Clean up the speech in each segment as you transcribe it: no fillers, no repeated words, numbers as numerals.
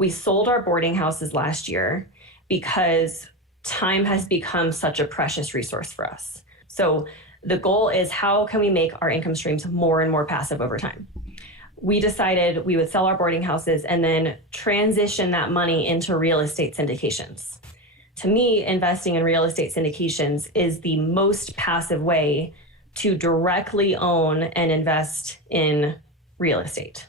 We sold our boarding houses last year because time has become such a precious resource for us. So the goal is, how can we make our income streams more and more passive over time? We decided we would sell our boarding houses and then transition that money into real estate syndications. To me, investing in real estate syndications is the most passive way to directly own and invest in real estate.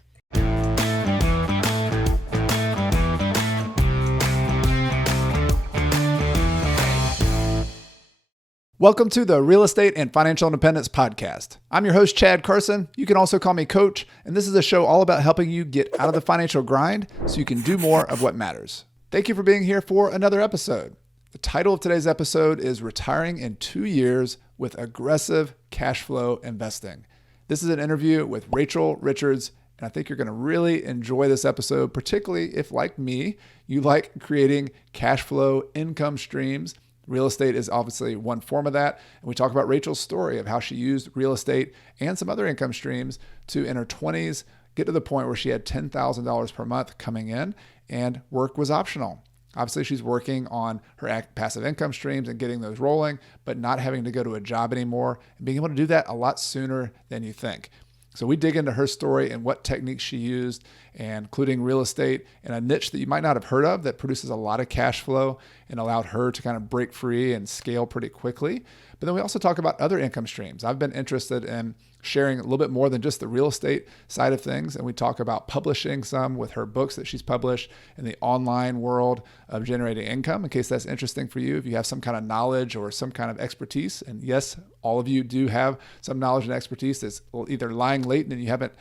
Welcome to the Real Estate and Financial Independence Podcast. I'm your host, Chad Carson. You can also call me Coach, and this is a show all about helping you get out of the financial grind so you can do more of what matters. Thank you for being here for another episode. The title of today's episode is Retiring in 2 Years with Aggressive Cash Flow Investing. This is an interview with Rachel Richards, and I think you're going to really enjoy this episode, particularly if, like me, you like creating cash flow income streams. Real estate is obviously one form of that. And we talk about Rachel's story of how she used real estate and some other income streams to, in her 20s, get to the point where she had $10,000 per month coming in and work was optional. Obviously, she's working on her passive income streams and getting those rolling, but not having to go to a job anymore and being able to do that a lot sooner than you think. So we dig into her story and what techniques she used, and including real estate and a niche that you might not have heard of that produces a lot of cash flow and allowed her to kind of break free and scale pretty quickly. But then we also talk about other income streams. I've been interested in sharing a little bit more than just the real estate side of things. And we talk about publishing some with her books that she's published in the online world of generating income, in case that's interesting for you, if you have some kind of knowledge or some kind of expertise. And yes, all of you do have some knowledge and expertise that's either lying latent and you haven't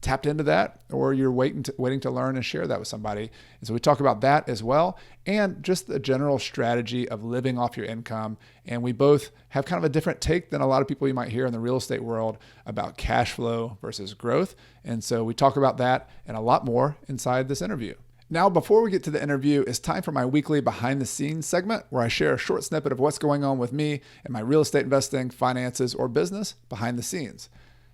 tapped into that, or you're waiting to learn and share that with somebody. And so we talk about that as well, and just the general strategy of living off your income. And we both have kind of a different take than a lot of people you might hear in the real estate world about cash flow versus growth. And so we talk about that and a lot more inside this interview. Now, before we get to the interview, it's time for my weekly behind the scenes segment, where I share a short snippet of what's going on with me and my real estate investing, finances, or business behind the scenes.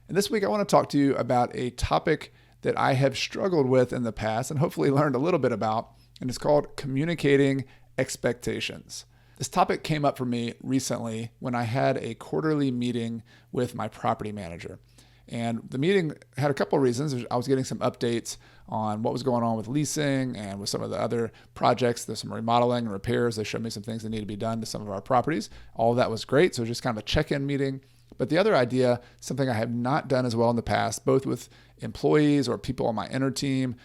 And this week, I want to talk to you about a topic that I have struggled with in the past and hopefully learned a little bit about, and it's called communicating expectations. This topic came up for me recently when I had a quarterly meeting with my property manager. And the meeting had a couple of reasons. I was getting some updates on what was going on with leasing and with some of the other projects. There's some remodeling and repairs. They showed me some things that need to be done to some of our properties. All of that was great. So it was just kind of a check-in meeting. But the other idea, something I have not done as well in the past, both with employees or people on my inner team,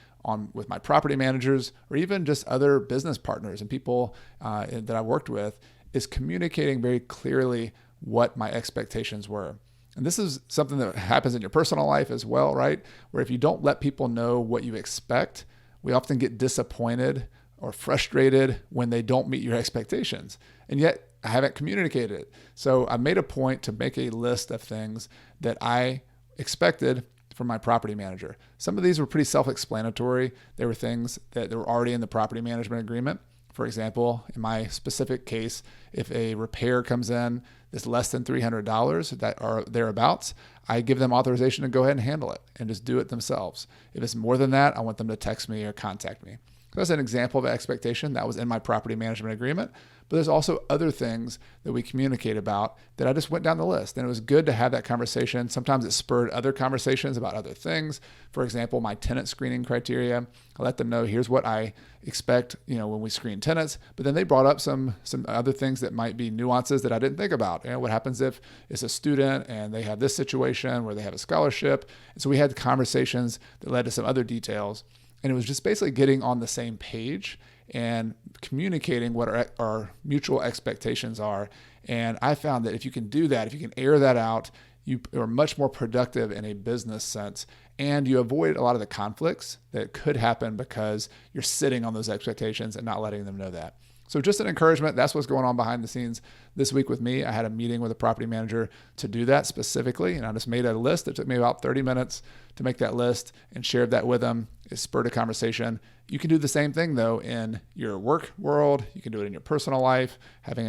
with my property managers, or even just other business partners and people that I worked with, is communicating very clearly what my expectations were. And this is something that happens in your personal life as well, right? Where if you don't let people know what you expect, we often get disappointed or frustrated when they don't meet your expectations. And yet I haven't communicated it. So I made a point to make a list of things that I expected from my property manager. Some of these were pretty self-explanatory. They were things that were already in the property management agreement. For example, in my specific case, if a repair comes in that's less than $300 that are thereabouts, I give them authorization to go ahead and handle it and just do it themselves. If it's more than that, I want them to text me or contact me. So that's an example of an expectation that was in my property management agreement. But there's also other things that we communicate about that I just went down the list. And it was good to have that conversation. Sometimes it spurred other conversations about other things. For example, my tenant screening criteria, I let them know, here's what I expect, when we screen tenants. But then they brought up some other things that might be nuances that I didn't think about. What happens if it's a student and they have this situation where they have a scholarship? And so we had conversations that led to some other details. And it was just basically getting on the same page and communicating what our mutual expectations are. And I found that if you can do that, if you can air that out, you are much more productive in a business sense, and you avoid a lot of the conflicts that could happen because you're sitting on those expectations and not letting them know that. So just an encouragement. That's what's going on behind the scenes this week with me. I had a meeting with a property manager to do that specifically, and I just made a list. It took me about 30 minutes to make that list and shared that with them. It spurred a conversation. You can do the same thing though in your work world. You can do it in your personal life, having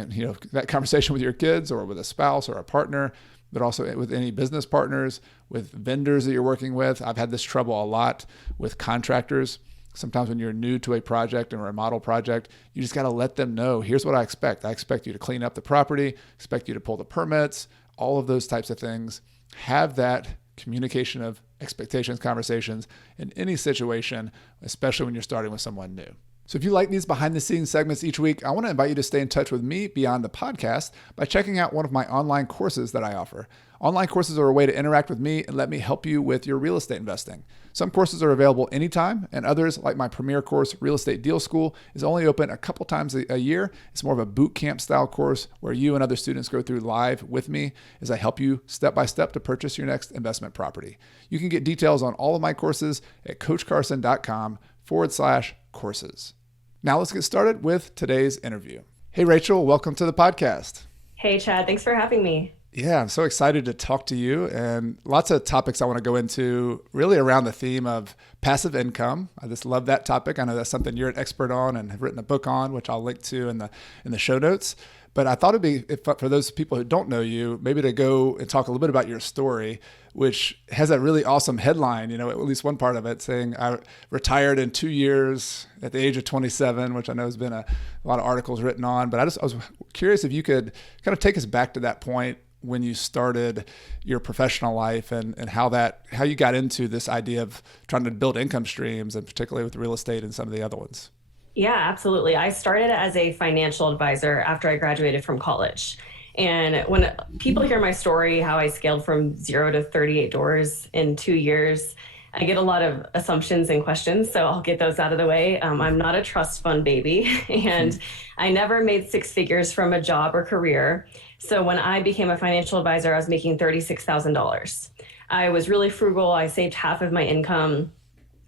that conversation with your kids or with a spouse or a partner, but also with any business partners, with vendors that you're working with. I've had this trouble a lot with contractors. Sometimes when you're new to a project or a remodel project, you just got to let them know, here's what I expect. I expect you to clean up the property, expect you to pull the permits, all of those types of things. Have that communication of expectations, conversations in any situation, especially when you're starting with someone new. So if you like these behind the scenes segments each week, I want to invite you to stay in touch with me beyond the podcast by checking out one of my online courses that I offer. Online courses are a way to interact with me and let me help you with your real estate investing. Some courses are available anytime, and others, like my premier course, Real Estate Deal School, is only open a couple times a year. It's more of a boot camp style course where you and other students go through live with me as I help you step by step to purchase your next investment property. You can get details on all of my courses at coachcarson.com/courses. Now let's get started with today's interview. Hey, Rachel, welcome to the podcast. Hey, Chad. Thanks for having me. Yeah, I'm so excited to talk to you, and lots of topics I want to go into really around the theme of passive income. I just love that topic. I know that's something you're an expert on and have written a book on, which I'll link to in the show notes. But I thought it'd be, for those people who don't know you, maybe to go and talk a little bit about your story, which has a really awesome headline, at least one part of it saying, I retired in 2 years at the age of 27, which I know has been a lot of articles written on. But I was curious if you could kind of take us back to that point when you started your professional life and how you got into this idea of trying to build income streams, and particularly with real estate and some of the other ones. Yeah, absolutely. I started as a financial advisor after I graduated from college. And when people hear my story, how I scaled from 0 to 38 doors in 2 years, I get a lot of assumptions and questions. So I'll get those out of the way. I'm not a trust fund baby, and I never made six figures from a job or career. So when I became a financial advisor, I was making $36,000. I was really frugal. I saved half of my income.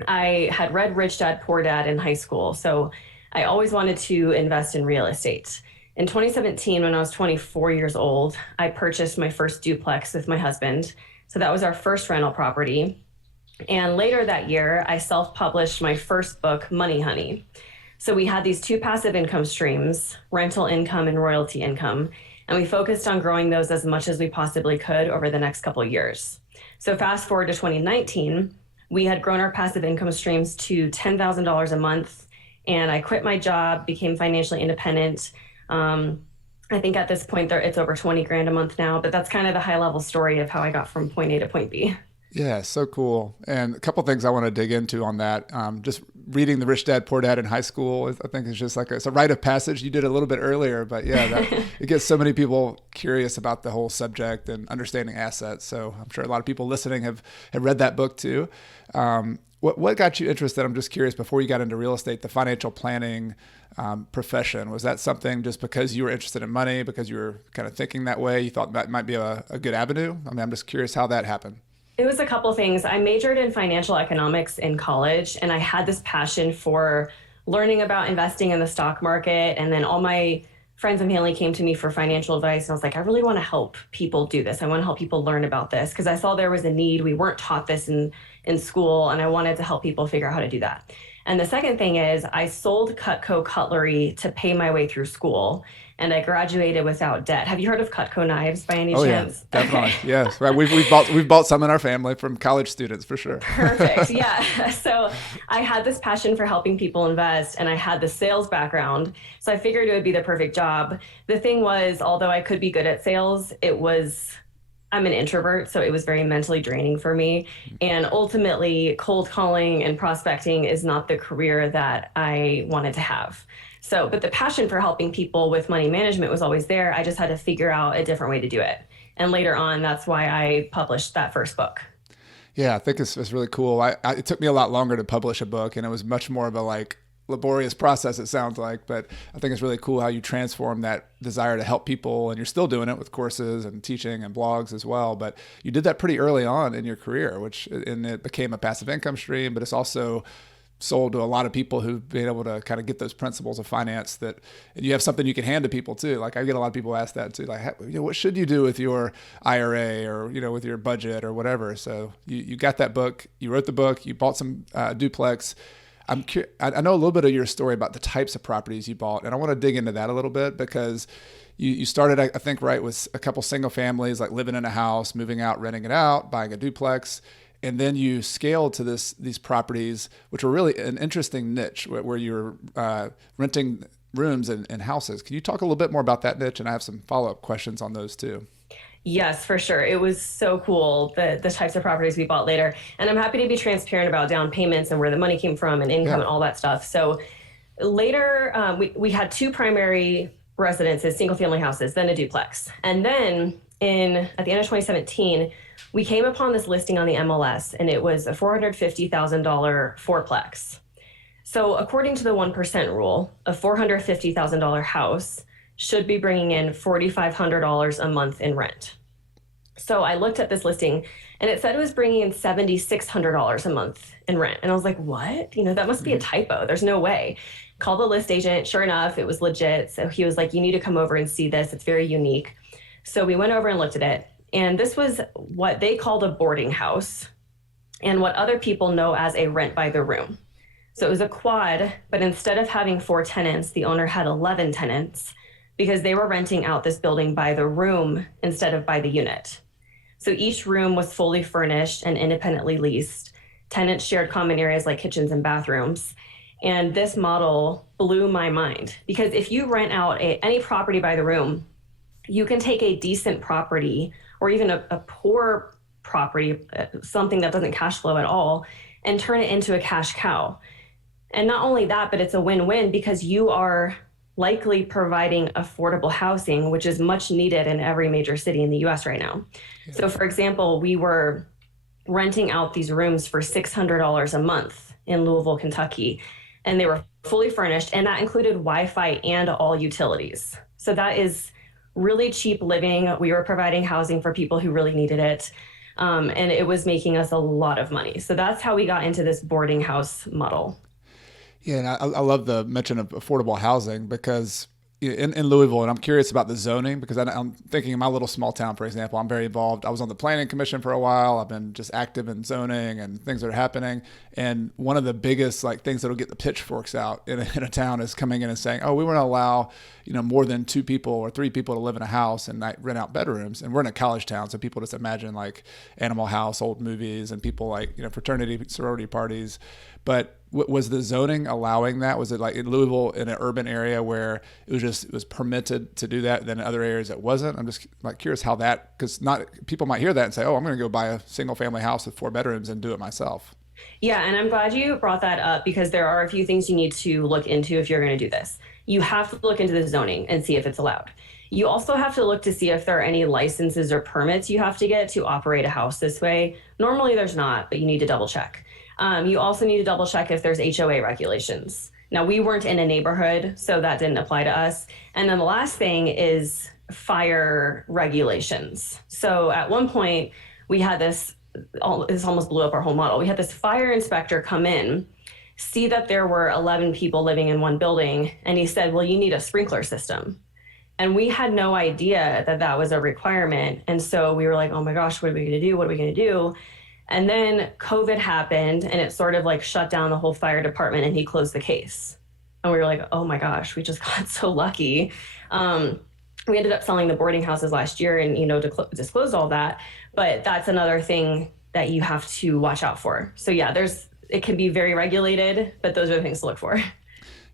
I had read Rich Dad, Poor Dad in high school. So I always wanted to invest in real estate. In 2017, when I was 24 years old, I purchased my first duplex with my husband. So that was our first rental property. And later that year, I self-published my first book, Money Honey. So we had these two passive income streams, rental income and royalty income. And we focused on growing those as much as we possibly could over the next couple of years. So fast forward to 2019, we had grown our passive income streams to $10,000 a month. And I quit my job, became financially independent. I think at this point it's over 20 grand a month now, but that's kind of the high level story of how I got from point A to point B. Yeah, so cool. And a couple of things I want to dig into on that. Just reading the Rich Dad, Poor Dad in high school, I think it's just like it's a rite of passage. You did a little bit earlier, but yeah, it gets so many people curious about the whole subject and understanding assets. So I'm sure a lot of people listening have read that book too. What got you interested? I'm just curious, before you got into real estate, the financial planning profession, was that something just because you were interested in money, because you were kind of thinking that way, you thought that might be a good avenue? I mean, I'm just curious how that happened. It was a couple things. I majored in financial economics in college, and I had this passion for learning about investing in the stock market. And then all my friends and family came to me for financial advice. And I was like, I really want to help people do this. I want to help people learn about this because I saw there was a need. We weren't taught this in school, and I wanted to help people figure out how to do that. And the second thing is I sold Cutco cutlery to pay my way through school, and I graduated without debt. Have you heard of Cutco knives by any chance? Yeah, definitely. Okay. Yes. Right. We've bought some in our family from college students for sure. Perfect. Yeah. So I had this passion for helping people invest, and I had the sales background. So I figured it would be the perfect job. The thing was, although I could be good at sales, I'm an introvert, so it was very mentally draining for me. And ultimately, cold calling and prospecting is not the career that I wanted to have. So, but the passion for helping people with money management was always there. I just had to figure out a different way to do it. And later on, that's why I published that first book. Yeah, I think it's really cool. It took me a lot longer to publish a book, and it was much more of a laborious process, it sounds like, but I think it's really cool how you transform that desire to help people, and you're still doing it with courses and teaching and blogs as well. But you did that pretty early on in your career, and it became a passive income stream, but it's also sold to a lot of people who've been able to kind of get those principles of finance and you have something you can hand to people too. Like I get a lot of people ask that too, like, what should you do with your IRA or, with your budget or whatever. So you got that book, you wrote the book, you bought some duplex. I know a little bit of your story about the types of properties you bought, and I want to dig into that a little bit because you started, I think, right, with a couple single families, like living in a house, moving out, renting it out, buying a duplex. And then you scaled to these properties, which were really an interesting niche where you're renting rooms and houses. Can you talk a little bit more about that niche? And I have some follow-up questions on those too. Yes, for sure. It was so cool, the types of properties we bought later. And I'm happy to be transparent about down payments and where the money came from and income and all that stuff. So later, we had two primary residences, single family houses, then a duplex. And then at the end of 2017, we came upon this listing on the MLS, and it was a $450,000 fourplex. So according to the 1% rule, a $450,000 house should be bringing in $4,500 a month in rent. So I looked at this listing and it said it was bringing in $7,600 a month in rent. And I was like, what? That must be a typo. There's no way. Called the list agent. Sure enough, it was legit. So he was like, you need to come over and see this. It's very unique. So we went over and looked at it. And this was what they called a boarding house and what other people know as a rent by the room. So it was a quad, but instead of having 4 tenants, the owner had 11 tenants because they were renting out this building by the room instead of by the unit. So each room was fully furnished and independently leased. Tenants shared common areas like kitchens and bathrooms. And this model blew my mind because if you rent out any property by the room, you can take a decent property or even a poor property, something that doesn't cash flow at all, and turn it into a cash cow. And not only that, but it's a win-win because you are likely providing affordable housing, which is much needed in every major city in the US right now. Yeah. So for example, we were renting out these rooms for $600 a month in Louisville, Kentucky, and they were fully furnished, and that included Wi-Fi and all utilities. So that is really cheap living. We were providing housing for people who really needed it. And it was making us a lot of money. So that's how we got into this boarding house model. Yeah, and I love the mention of affordable housing because in Louisville, and I'm curious about the zoning because I'm thinking in my little small town, for example, I'm very involved. I was on the planning commission for a while. I've been just active in zoning and things that are happening. And one of the biggest things that'll get the pitchforks out in a town is coming in and saying, oh, we want to allow more than 2 people or 3 people to live in a house and rent out bedrooms. And we're in a college town, so people just imagine Animal House, old movies, and people fraternity, sorority parties. But was the zoning allowing that? Was it like in Louisville in an urban area where it was permitted to do that, then in other areas it wasn't? I'm just curious how that, because people might hear that and say, oh, I'm going to go buy a single family house with 4 bedrooms and do it myself. Yeah, and I'm glad you brought that up because there are a few things you need to look into if you're going to do this. You have to look into the zoning and see if it's allowed. You also have to look to see if there are any licenses or permits you have to get to operate a house this way. Normally there's not, but you need to double check. You also need to double check if there's HOA regulations. Now, we weren't in a neighborhood, so that didn't apply to us. And then the last thing is fire regulations. So at one point, we had this almost blew up our whole model. We had this fire inspector come in, see that there were 11 people living in one building, and he said, well, you need a sprinkler system. And we had no idea that that was a requirement. And so we were like, oh my gosh, what are we going to do? What are we going to do? And then COVID happened and it sort of shut down the whole fire department and he closed the case. And we were like, oh my gosh, we just got so lucky. We ended up selling the boarding houses last year and, disclosed all that. But that's another thing that you have to watch out for. So yeah, it can be very regulated, but those are the things to look for.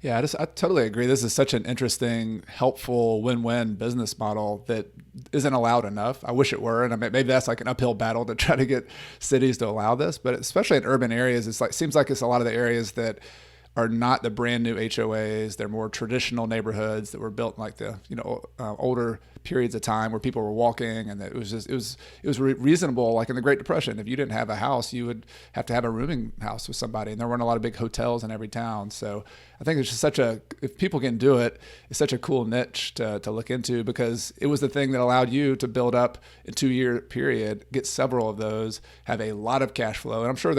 Yeah, I totally agree. This is such an interesting, helpful, win-win business model that isn't allowed enough. I wish it were, and maybe that's an uphill battle to try to get cities to allow this. But especially in urban areas, seems like it's a lot of the areas that are not the brand new HOAs. They're more traditional neighborhoods that were built in the older periods of time where people were walking, and it was reasonable. Like in the Great Depression, if you didn't have a house, you would have to have a rooming house with somebody, and there weren't a lot of big hotels in every town. So I think it's just if people can do it, it's such a cool niche to look into because it was the thing that allowed you to build up in 2-year period, get several of those, have a lot of cash flow. And I'm sure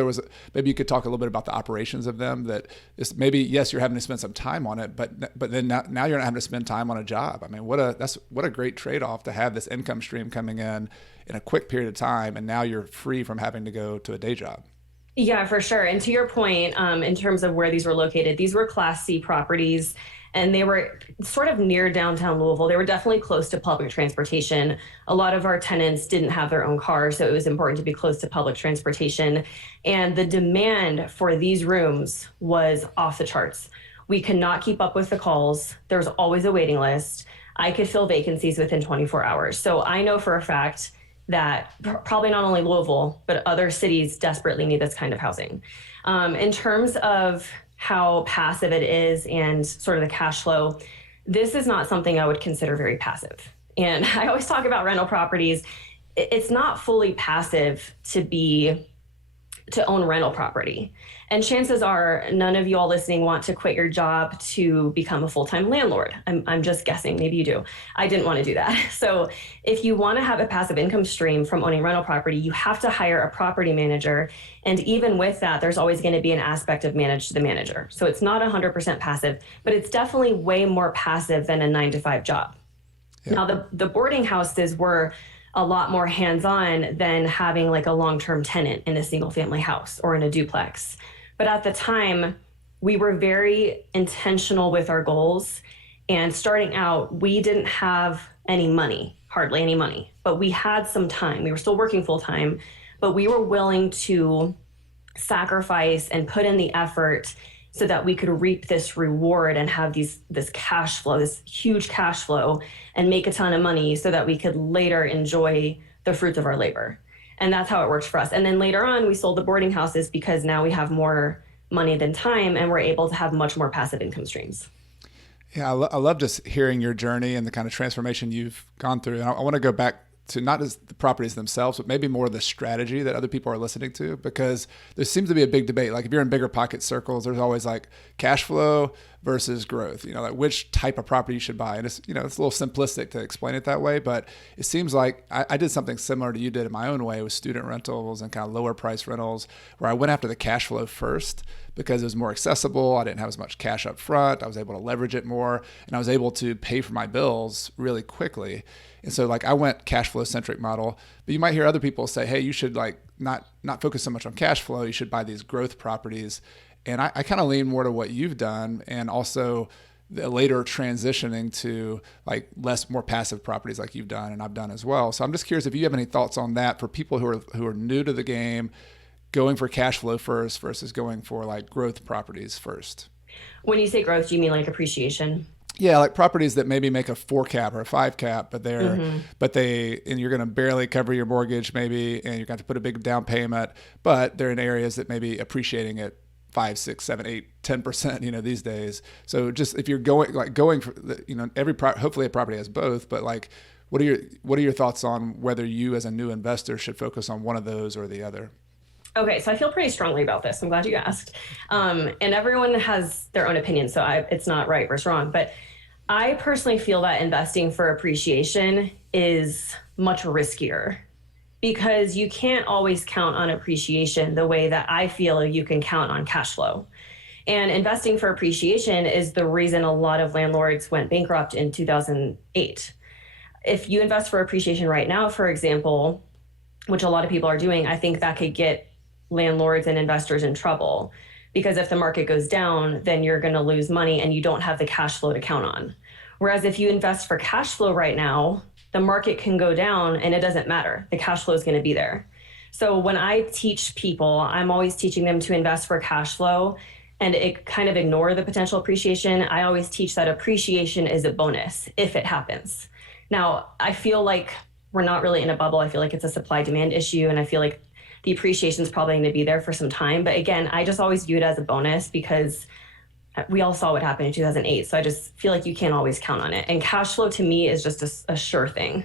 maybe you could talk a little bit about the operations of them that is maybe, yes, you're having to spend some time on it, but then now you're not having to spend time on a job. I mean, what a great trade-off to have this income stream coming in a quick period of time. And now you're free from having to go to a day job. Yeah, for sure. And to your point, in terms of where these were located, these were Class C properties, and they were sort of near downtown Louisville. They were definitely close to public transportation. A lot of our tenants didn't have their own cars, so it was important to be close to public transportation. And the demand for these rooms was off the charts. We could not keep up with the calls. There was always a waiting list. I could fill vacancies within 24 hours. So I know for a fact that probably not only Louisville, but other cities desperately need this kind of housing. In terms of how passive it is and sort of the cash flow, this is not something I would consider very passive. And I always talk about rental properties. It's not fully passive to own rental property. And chances are none of you all listening want to quit your job to become a full-time landlord. I'm just guessing, maybe you do. I didn't want to do that. So if you want to have a passive income stream from owning rental property, you have to hire a property manager. And even with that, there's always going to be an aspect of manage the manager. So it's not 100% passive, but it's definitely way more passive than a 9-to-5 job. Yep. Now, the boarding houses were a lot more hands-on than having like a long-term tenant in a single family house or in a duplex. But at the time, we were very intentional with our goals. And starting out, we didn't have any money, hardly any money, but we had some time. We were still working full-time, but we were willing to sacrifice and put in the effort so that we could reap this reward and have this cash flow, this huge cash flow, and make a ton of money so that we could later enjoy the fruits of our labor. And that's how it worked for us. And then later on, we sold the boarding houses because now we have more money than time, and we're able to have much more passive income streams. Yeah, I love just hearing your journey and the kind of transformation you've gone through. And I want to go back to not just the properties themselves, but maybe more the strategy that other people are listening to, because there seems to be a big debate. Like if you're in bigger pocket circles, there's always like cash flow versus growth, like which type of property you should buy. And it's, it's a little simplistic to explain it that way, but it seems like I did something similar to you did in my own way with student rentals and kind of lower price rentals, where I went after the cash flow first because it was more accessible. I didn't have as much cash up front. I was able to leverage it more, and I was able to pay for my bills really quickly. And so like I went cash flow centric model, but you might hear other people say, hey, you should like not focus so much on cash flow. You should buy these growth properties. And I kind of lean more to what you've done, and also the later transitioning to like more passive properties like you've done and I've done as well. So I'm just curious if you have any thoughts on that for people who are new to the game, going for cash flow first versus going for like growth properties first. When you say growth, do you mean like appreciation? Yeah, like properties that maybe make a 4 cap or a 5 cap, but and you're going to barely cover your mortgage maybe, and you're going to put a big down payment, but they're in areas that may be appreciating at 5, 6, 7, 8, 10%, these days. So just if you're going for hopefully a property has both, but like, what are your thoughts on whether you as a new investor should focus on one of those or the other? Okay, so I feel pretty strongly about this. I'm glad you asked. And everyone has their own opinion, so it's not right versus wrong. But I personally feel that investing for appreciation is much riskier because you can't always count on appreciation the way that I feel you can count on cash flow. And investing for appreciation is the reason a lot of landlords went bankrupt in 2008. If you invest for appreciation right now, for example, which a lot of people are doing, I think that could get landlords and investors in trouble, because if the market goes down, then you're going to lose money and you don't have the cash flow to count on. Whereas if you invest for cash flow right now, the market can go down and it doesn't matter. The cash flow is going to be there. So when I teach people, I'm always teaching them to invest for cash flow and kind of ignore the potential appreciation. I always teach that appreciation is a bonus if it happens. Now, I feel like we're not really in a bubble. I feel like it's a supply-demand issue, and I feel like the appreciation is probably going to be there for some time. But again, I just always view it as a bonus because we all saw what happened in 2008. So I just feel like you can't always count on it. And cash flow to me is just a sure thing.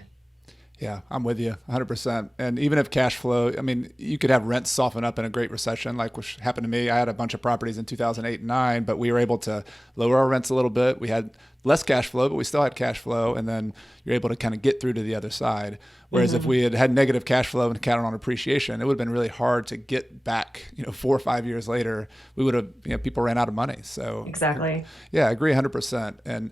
Yeah, I'm with you 100%. And even if cash flow, I mean, you could have rents soften up in a great recession, like which happened to me. I had a bunch of properties in 2008 and 9, but we were able to lower our rents a little bit. We had less cash flow, but we still had cash flow. And then you're able to kind of get through to the other side. Whereas if we had negative cash flow and counted on appreciation, it would have been really hard to get back, 4 or 5 years later. We would have, people ran out of money. So exactly. Yeah, I agree 100%. And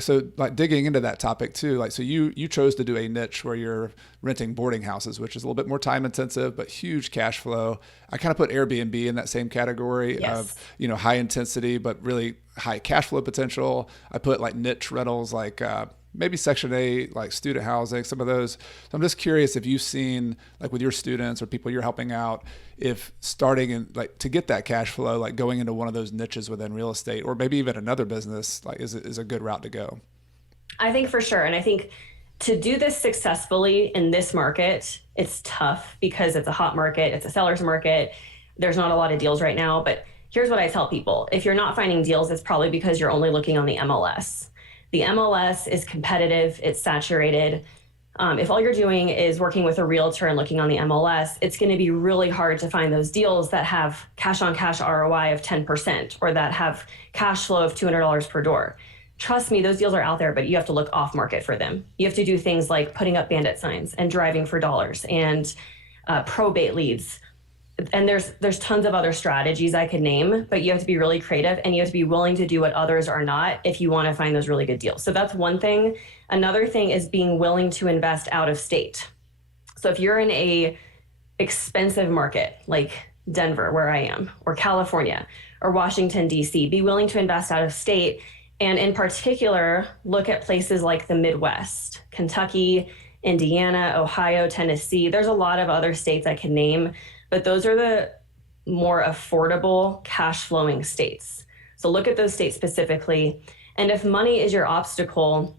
so like digging into that topic too, like, so you chose to do a niche where you're renting boarding houses, which is a little bit more time intensive, but huge cash flow. I kind of put Airbnb in that same category of, Yes. high intensity, but really high cash flow potential. I put like niche rentals, like maybe Section 8, like student housing, some of those. So I'm just curious if you've seen, like with your students or people you're helping out, if starting in like to get that cash flow, like going into one of those niches within real estate or maybe even another business, like is a good route to go. I think for sure. And I think to do this successfully in this market, it's tough because it's a hot market, it's a seller's market. There's not a lot of deals right now. But here's what I tell people. If you're not finding deals, it's probably because you're only looking on the MLS. The MLS is competitive, it's saturated. If all you're doing is working with a realtor and looking on the MLS, it's going to be really hard to find those deals that have cash on cash ROI of 10% or that have cash flow of $200 per door. Trust me, those deals are out there, but you have to look off market for them. You have to do things like putting up bandit signs and driving for dollars and probate leads. And there's tons of other strategies I could name, but you have to be really creative and you have to be willing to do what others are not if you want to find those really good deals. So that's one thing. Another thing is being willing to invest out of state. So if you're in a expensive market like Denver, where I am, or California, or Washington, D.C., be willing to invest out of state. And in particular, look at places like the Midwest, Kentucky, Indiana, Ohio, Tennessee. There's a lot of other states I can name, but those are the more affordable cash flowing states. So look at those states specifically. And if money is your obstacle,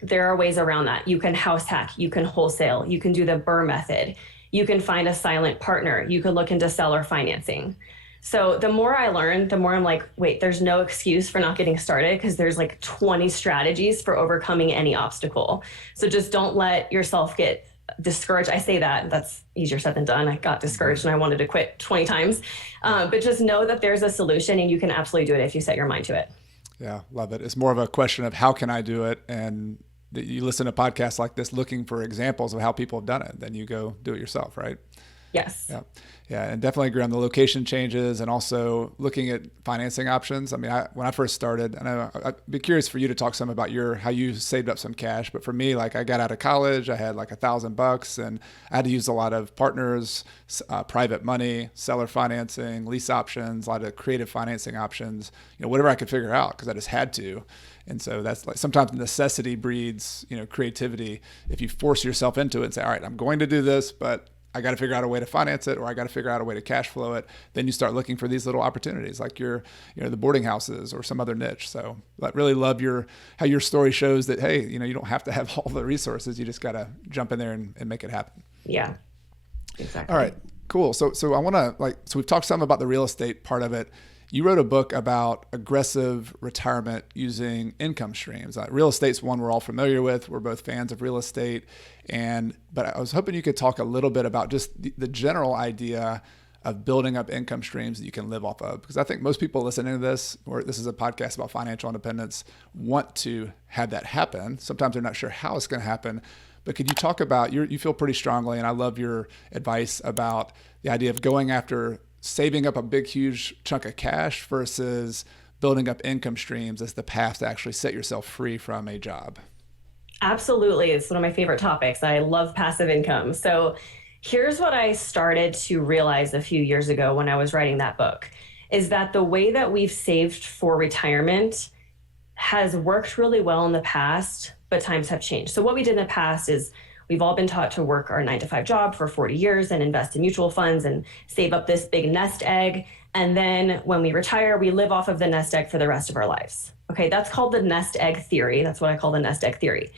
there are ways around that. You can house hack, you can wholesale, you can do the Burr method, you can find a silent partner, you could look into seller financing. So the more I learn, the more I'm like, wait, there's no excuse for not getting started because there's like 20 strategies for overcoming any obstacle. So just don't let yourself get discouraged. I say that's easier said than done. I got discouraged and I wanted to quit 20 times. But just know that there's a solution and you can absolutely do it if you set your mind to it. Yeah, love it. It's more of a question of how can I do it? And you listen to podcasts like this looking for examples of how people have done it. Then you go do it yourself, right? Yes. Yeah. Yeah. And definitely agree on the location changes and also looking at financing options. I mean, when I first started, and I'd be curious for you to talk some about how you saved up some cash. But for me, like I got out of college, I had like $1,000 and I had to use a lot of partners, private money, seller financing, lease options, a lot of creative financing options, whatever I could figure out because I just had to. And so that's like sometimes necessity breeds, creativity. If you force yourself into it and say, all right, I'm going to do this, but I got to figure out a way to finance it, or I got to figure out a way to cash flow it. Then you start looking for these little opportunities like the boarding houses or some other niche. So I really love how your story shows that, hey, you don't have to have all the resources. You just got to jump in there and make it happen. Yeah, exactly. All right, cool. So I want to so we've talked some about the real estate part of it. You wrote a book about aggressive retirement using income streams. Real estate's one we're all familiar with. We're both fans of real estate. But I was hoping you could talk a little bit about just the general idea of building up income streams that you can live off of. Because I think most people listening to this, or this is a podcast about financial independence, want to have that happen. Sometimes they're not sure how it's going to happen. But could you talk about, you feel pretty strongly, and I love your advice about the idea of going after saving up a big, huge chunk of cash versus building up income streams as the path to actually set yourself free from a job. Absolutely. It's one of my favorite topics. I love passive income. So here's what I started to realize a few years ago when I was writing that book, is that the way that we've saved for retirement has worked really well in the past, but times have changed. So what we did in the past is we've all been taught to work our 9-to-5 job for 40 years and invest in mutual funds and save up this big nest egg. And then when we retire, we live off of the nest egg for the rest of our lives. Okay, that's called the nest egg theory. That's what I call the nest egg theory.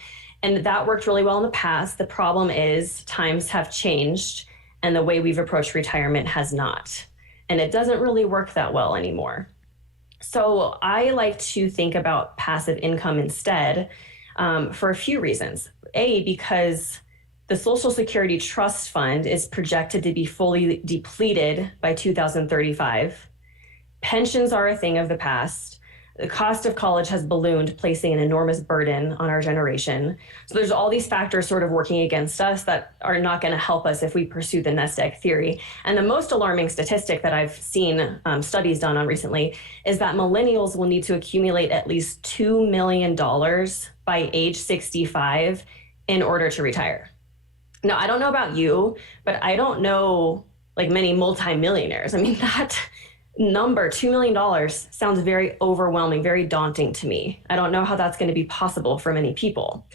And that worked really well in the past. The problem is times have changed and the way we've approached retirement has not. And it doesn't really work that well anymore. So I like to think about passive income instead for a few reasons. A, because the Social Security Trust Fund is projected to be fully depleted by 2035. Pensions are a thing of the past. The cost of college has ballooned, placing an enormous burden on our generation. So there's all these factors sort of working against us that are not going to help us if we pursue the nest egg theory. And the most alarming statistic that I've seen studies done on recently is that millennials will need to accumulate at least $2 million by age 65 in order to retire. Now, I don't know about you, but I don't know like many multimillionaires. I mean, that number, $2 million, sounds very overwhelming, very daunting to me. I don't know how that's going to be possible for many people.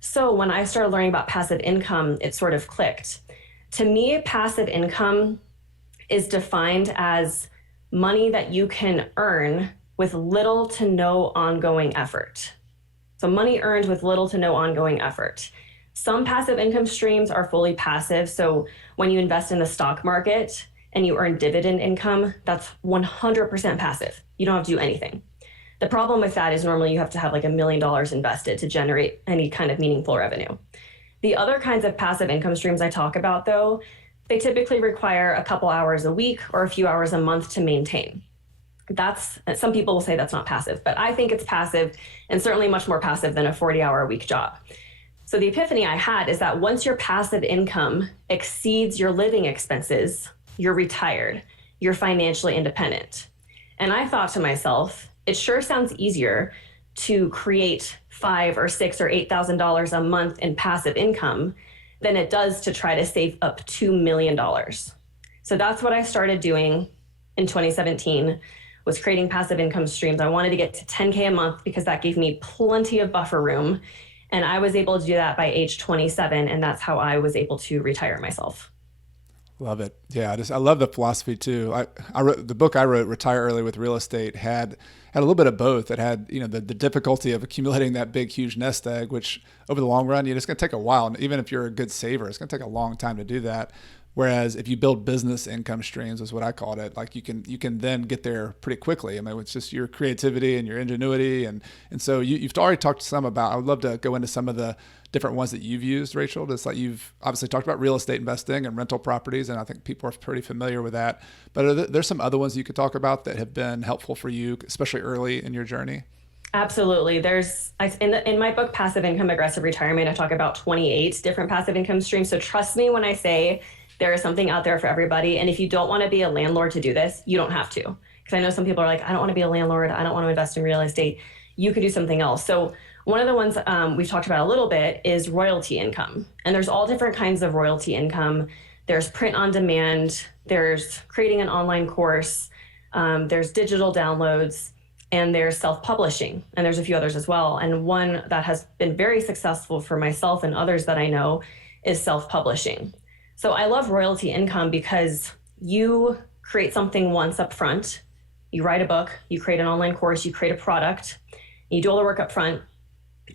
So when I started learning about passive income, it sort of clicked. To me, passive income is defined as money that you can earn with little to no ongoing effort. So money earned with little to no ongoing effort. Some passive income streams are fully passive. So when you invest in the stock market and you earn dividend income, that's 100% passive. You don't have to do anything. The problem with that is normally you have to have like $1 million invested to generate any kind of meaningful revenue. The other kinds of passive income streams I talk about, though, they typically require a couple hours a week or a few hours a month to maintain. Some people will say that's not passive, but I think it's passive, and certainly much more passive than a 40-hour-a-week job. So the epiphany I had is that once your passive income exceeds your living expenses, you're retired, you're financially independent. And I thought to myself, it sure sounds easier to create $5,000 or $6,000 or $8,000 a month in passive income than it does to try to save up $2 million. So that's what I started doing in 2017, was creating passive income streams. I wanted to get to 10K a month because that gave me plenty of buffer room. And I was able to do that by age 27. And that's how I was able to retire myself. Love it. Yeah, I love the philosophy too. I wrote the book I wrote, Retire Early with Real Estate, had a little bit of both. It had, the difficulty of accumulating that big, huge nest egg, which over the long run, it's going to take a while. And even if you're a good saver, it's going to take a long time to do that. Whereas if you build business income streams, is what I called it, like you can then get there pretty quickly. I mean, it's just your creativity and your ingenuity. And so you've already talked some about, I would love to go into some of the different ones that you've used, Rachel. Just like you've obviously talked about real estate investing and rental properties, and I think people are pretty familiar with that. But there's some other ones you could talk about that have been helpful for you, especially early in your journey? Absolutely. In my book, Passive Income, Aggressive Retirement, I talk about 28 different passive income streams. So trust me when I say there is something out there for everybody. And if you don't want to be a landlord to do this, you don't have to. Because I know some people are like, I don't want to be a landlord. I don't want to invest in real estate. You could do something else. So one of the ones we've talked about a little bit is royalty income. And there's all different kinds of royalty income. There's print on demand. There's creating an online course. There's digital downloads. And there's self-publishing. And there's a few others as well. And one that has been very successful for myself and others that I know is self-publishing. So I love royalty income because you create something once up front. You write a book, you create an online course, you create a product, you do all the work up front,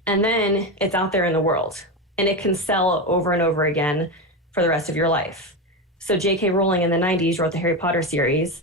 and then it's out there in the world. And it can sell over and over again for the rest of your life. So J.K. Rowling in the 90s wrote the Harry Potter series.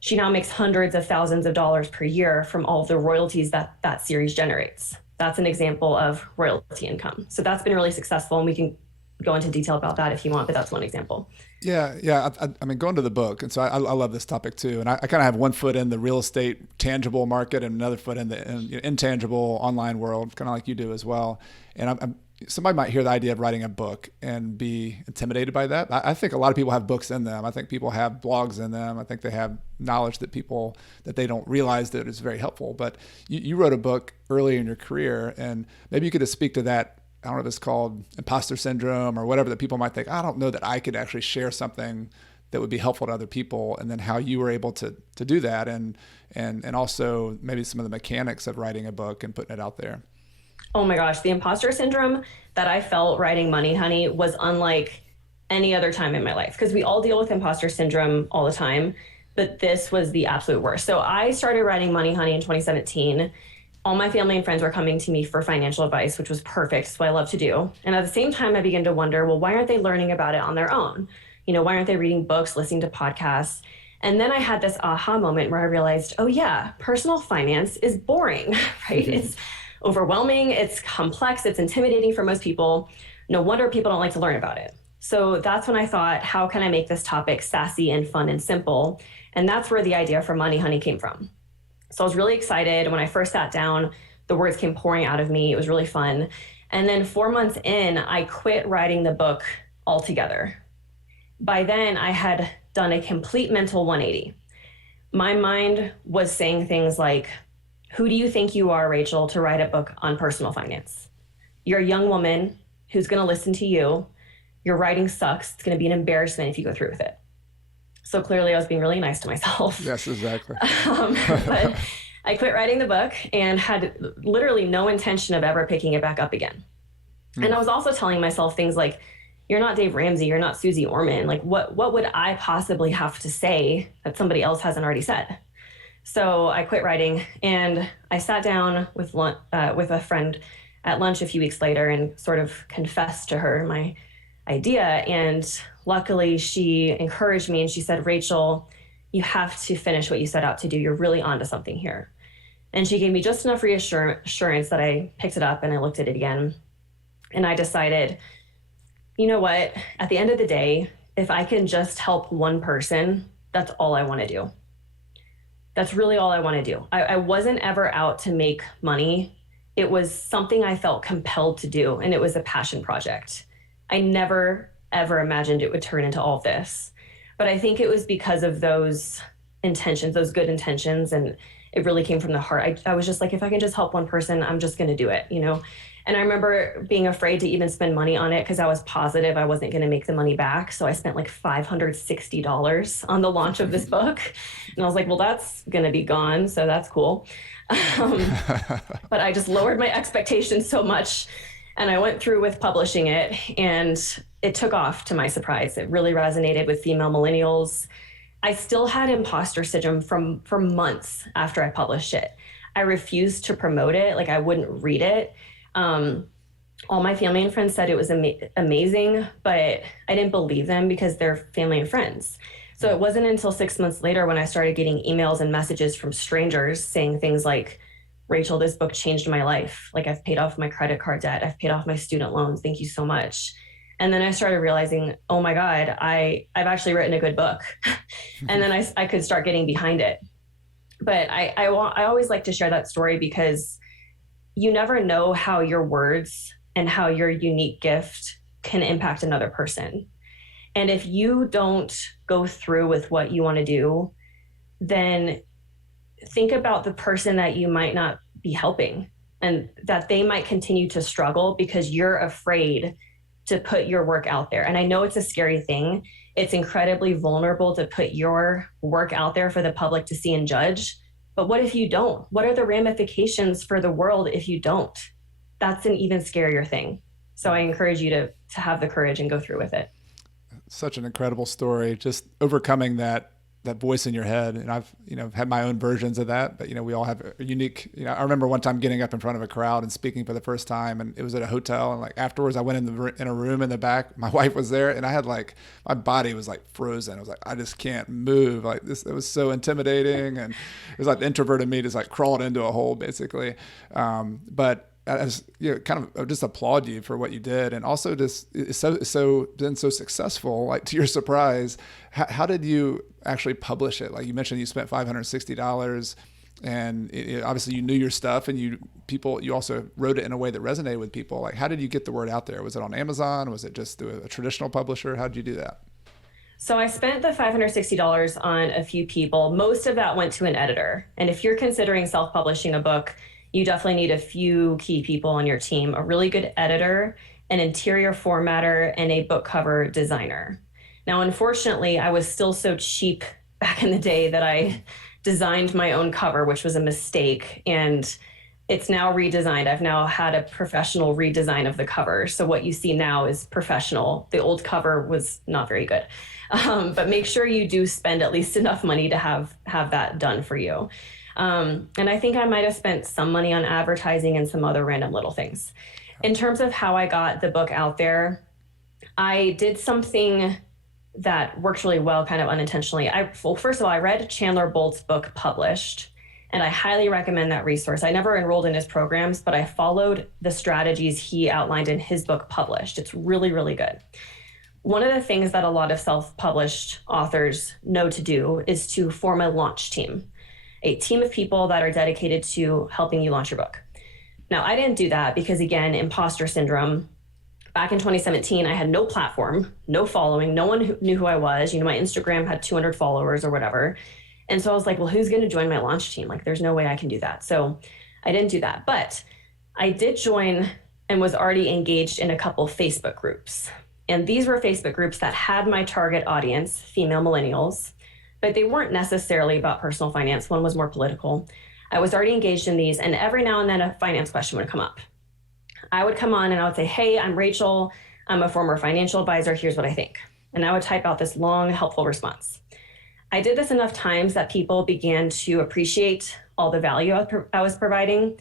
She now makes hundreds of thousands of dollars per year from all of the royalties that series generates. That's an example of royalty income. So that's been really successful, and we can go into detail about that if you want, but that's one example. Yeah. I mean, going to the book. And so I love this topic too. And I kind of have one foot in the real estate tangible market and another foot in the intangible online world, kind of like you do as well. And somebody might hear the idea of writing a book and be intimidated by that. I think a lot of people have books in them. I think people have blogs in them. I think they have knowledge that they don't realize that is very helpful. But you wrote a book early in your career, and maybe you could just speak to that. I don't know if it's called imposter syndrome or whatever, that people might think, I don't know that I could actually share something that would be helpful to other people, and then how you were able to do that, and also maybe some of the mechanics of writing a book and putting it out there. Oh my gosh, the imposter syndrome that I felt writing Money Honey was unlike any other time in my life, because we all deal with imposter syndrome all the time, but this was the absolute worst. So I started writing Money Honey in 2017. All my family and friends were coming to me for financial advice, which was perfect. It's what I love to do. And at the same time, I began to wonder, well, why aren't they learning about it on their own? Why aren't they reading books, listening to podcasts? And then I had this aha moment where I realized, oh yeah, personal finance is boring, right? Mm-hmm. It's overwhelming, it's complex, it's intimidating for most people. No wonder people don't like to learn about it. So that's when I thought, how can I make this topic sassy and fun and simple? And that's where the idea for Money Honey came from. So I was really excited. When I first sat down, the words came pouring out of me. It was really fun. And then 4 months in, I quit writing the book altogether. By then, I had done a complete mental 180. My mind was saying things like, who do you think you are, Rachel, to write a book on personal finance? You're a young woman who's going to listen to you. Your writing sucks. It's going to be an embarrassment if you go through with it. So clearly I was being really nice to myself. Yes, exactly. But I quit writing the book and had literally no intention of ever picking it back up again. And I was also telling myself things like, you're not Dave Ramsey, you're not Susie Orman. Like what would I possibly have to say that somebody else hasn't already said? So I quit writing, and I sat down with a friend at lunch a few weeks later and sort of confessed to her my idea. And luckily she encouraged me and she said, Rachel, you have to finish what you set out to do. You're really onto something here. And she gave me just enough reassurance that I picked it up and I looked at it again. And I decided, you know what, at the end of the day, if I can just help one person, that's all I want to do. That's really all I want to do. I wasn't ever out to make money. It was something I felt compelled to do, and it was a passion project. I never, ever imagined it would turn into all this. But I think it was because of those intentions, those good intentions, and it really came from the heart. I was just like, if I can just help one person, I'm just going to do it, you know? And I remember being afraid to even spend money on it because I was positive I wasn't going to make the money back. So I spent like $560 on the launch of this book. And I was like, well, that's going to be gone. So that's cool. But I just lowered my expectations so much. And I went through with publishing it, and it took off to my surprise. It really resonated with female millennials. I still had imposter syndrome for months after I published it. I refused to promote it. Like I wouldn't read it. All my family and friends said it was amazing, but I didn't believe them because they're family and friends. So it wasn't until 6 months later when I started getting emails and messages from strangers saying things like, Rachel, this book changed my life. Like I've paid off my credit card debt. I've paid off my student loans. Thank you so much. And then I started realizing, oh my God, I've actually written a good book. And then I could start getting behind it. But I always like to share that story because you never know how your words and how your unique gift can impact another person. And if you don't go through with what you want to do, then think about the person that you might not be helping and that they might continue to struggle because you're afraid to put your work out there. And I know it's a scary thing. It's incredibly vulnerable to put your work out there for the public to see and judge. But what if you don't? What are the ramifications for the world if you don't? That's an even scarier thing. So I encourage you to have the courage and go through with it. Such an incredible story, just overcoming that voice in your head. And I've, had my own versions of that, but, we all have a unique, I remember one time getting up in front of a crowd and speaking for the first time, and it was at a hotel. And like afterwards I went in a room in the back, my wife was there, and I had my body was like frozen. I was like, I just can't move like this. It was so intimidating. And it was like the introvert in me just like crawled into a hole basically. But as kind of just applaud you for what you did, and also just it's so been so successful. Like to your surprise, how did you actually publish it? Like you mentioned, you spent $560, and obviously you knew your stuff, and you also wrote it in a way that resonated with people. Like how did you get the word out there? Was it on Amazon? Was it just through a traditional publisher? How did you do that? So I spent the $560 on a few people. Most of that went to an editor. And if you're considering self-publishing a book, you definitely need a few key people on your team: a really good editor, an interior formatter, and a book cover designer. Now, unfortunately, I was still so cheap back in the day that I designed my own cover, which was a mistake. And it's now redesigned. I've now had a professional redesign of the cover. So what you see now is professional. The old cover was not very good. But make sure you do spend at least enough money to have that done for you. And I think I might have spent some money on advertising and some other random little things. In terms of how I got the book out there, I did something that worked really well, kind of unintentionally. First of all, I read Chandler Bolt's book Published, and I highly recommend that resource. I never enrolled in his programs, but I followed the strategies he outlined in his book Published. It's really, really good. One of the things that a lot of self-published authors know to do is to form a launch team. A team of people that are dedicated to helping you launch your book. Now, I didn't do that because, again, imposter syndrome. Back in 2017, I had no platform, no following. No one knew who I was. My Instagram had 200 followers or whatever. And so I was like, well, who's going to join my launch team? Like, there's no way I can do that. So I didn't do that. But I did join and was already engaged in a couple Facebook groups. And these were Facebook groups that had my target audience, female millennials. but they weren't necessarily about personal finance. One was more political. I was already engaged in these, and every now and then a finance question would come up. I would come on and I would say, hey, I'm Rachel. I'm a former financial advisor. Here's what I think. And I would type out this long, helpful response. I did this enough times that people began to appreciate all the value I was providing.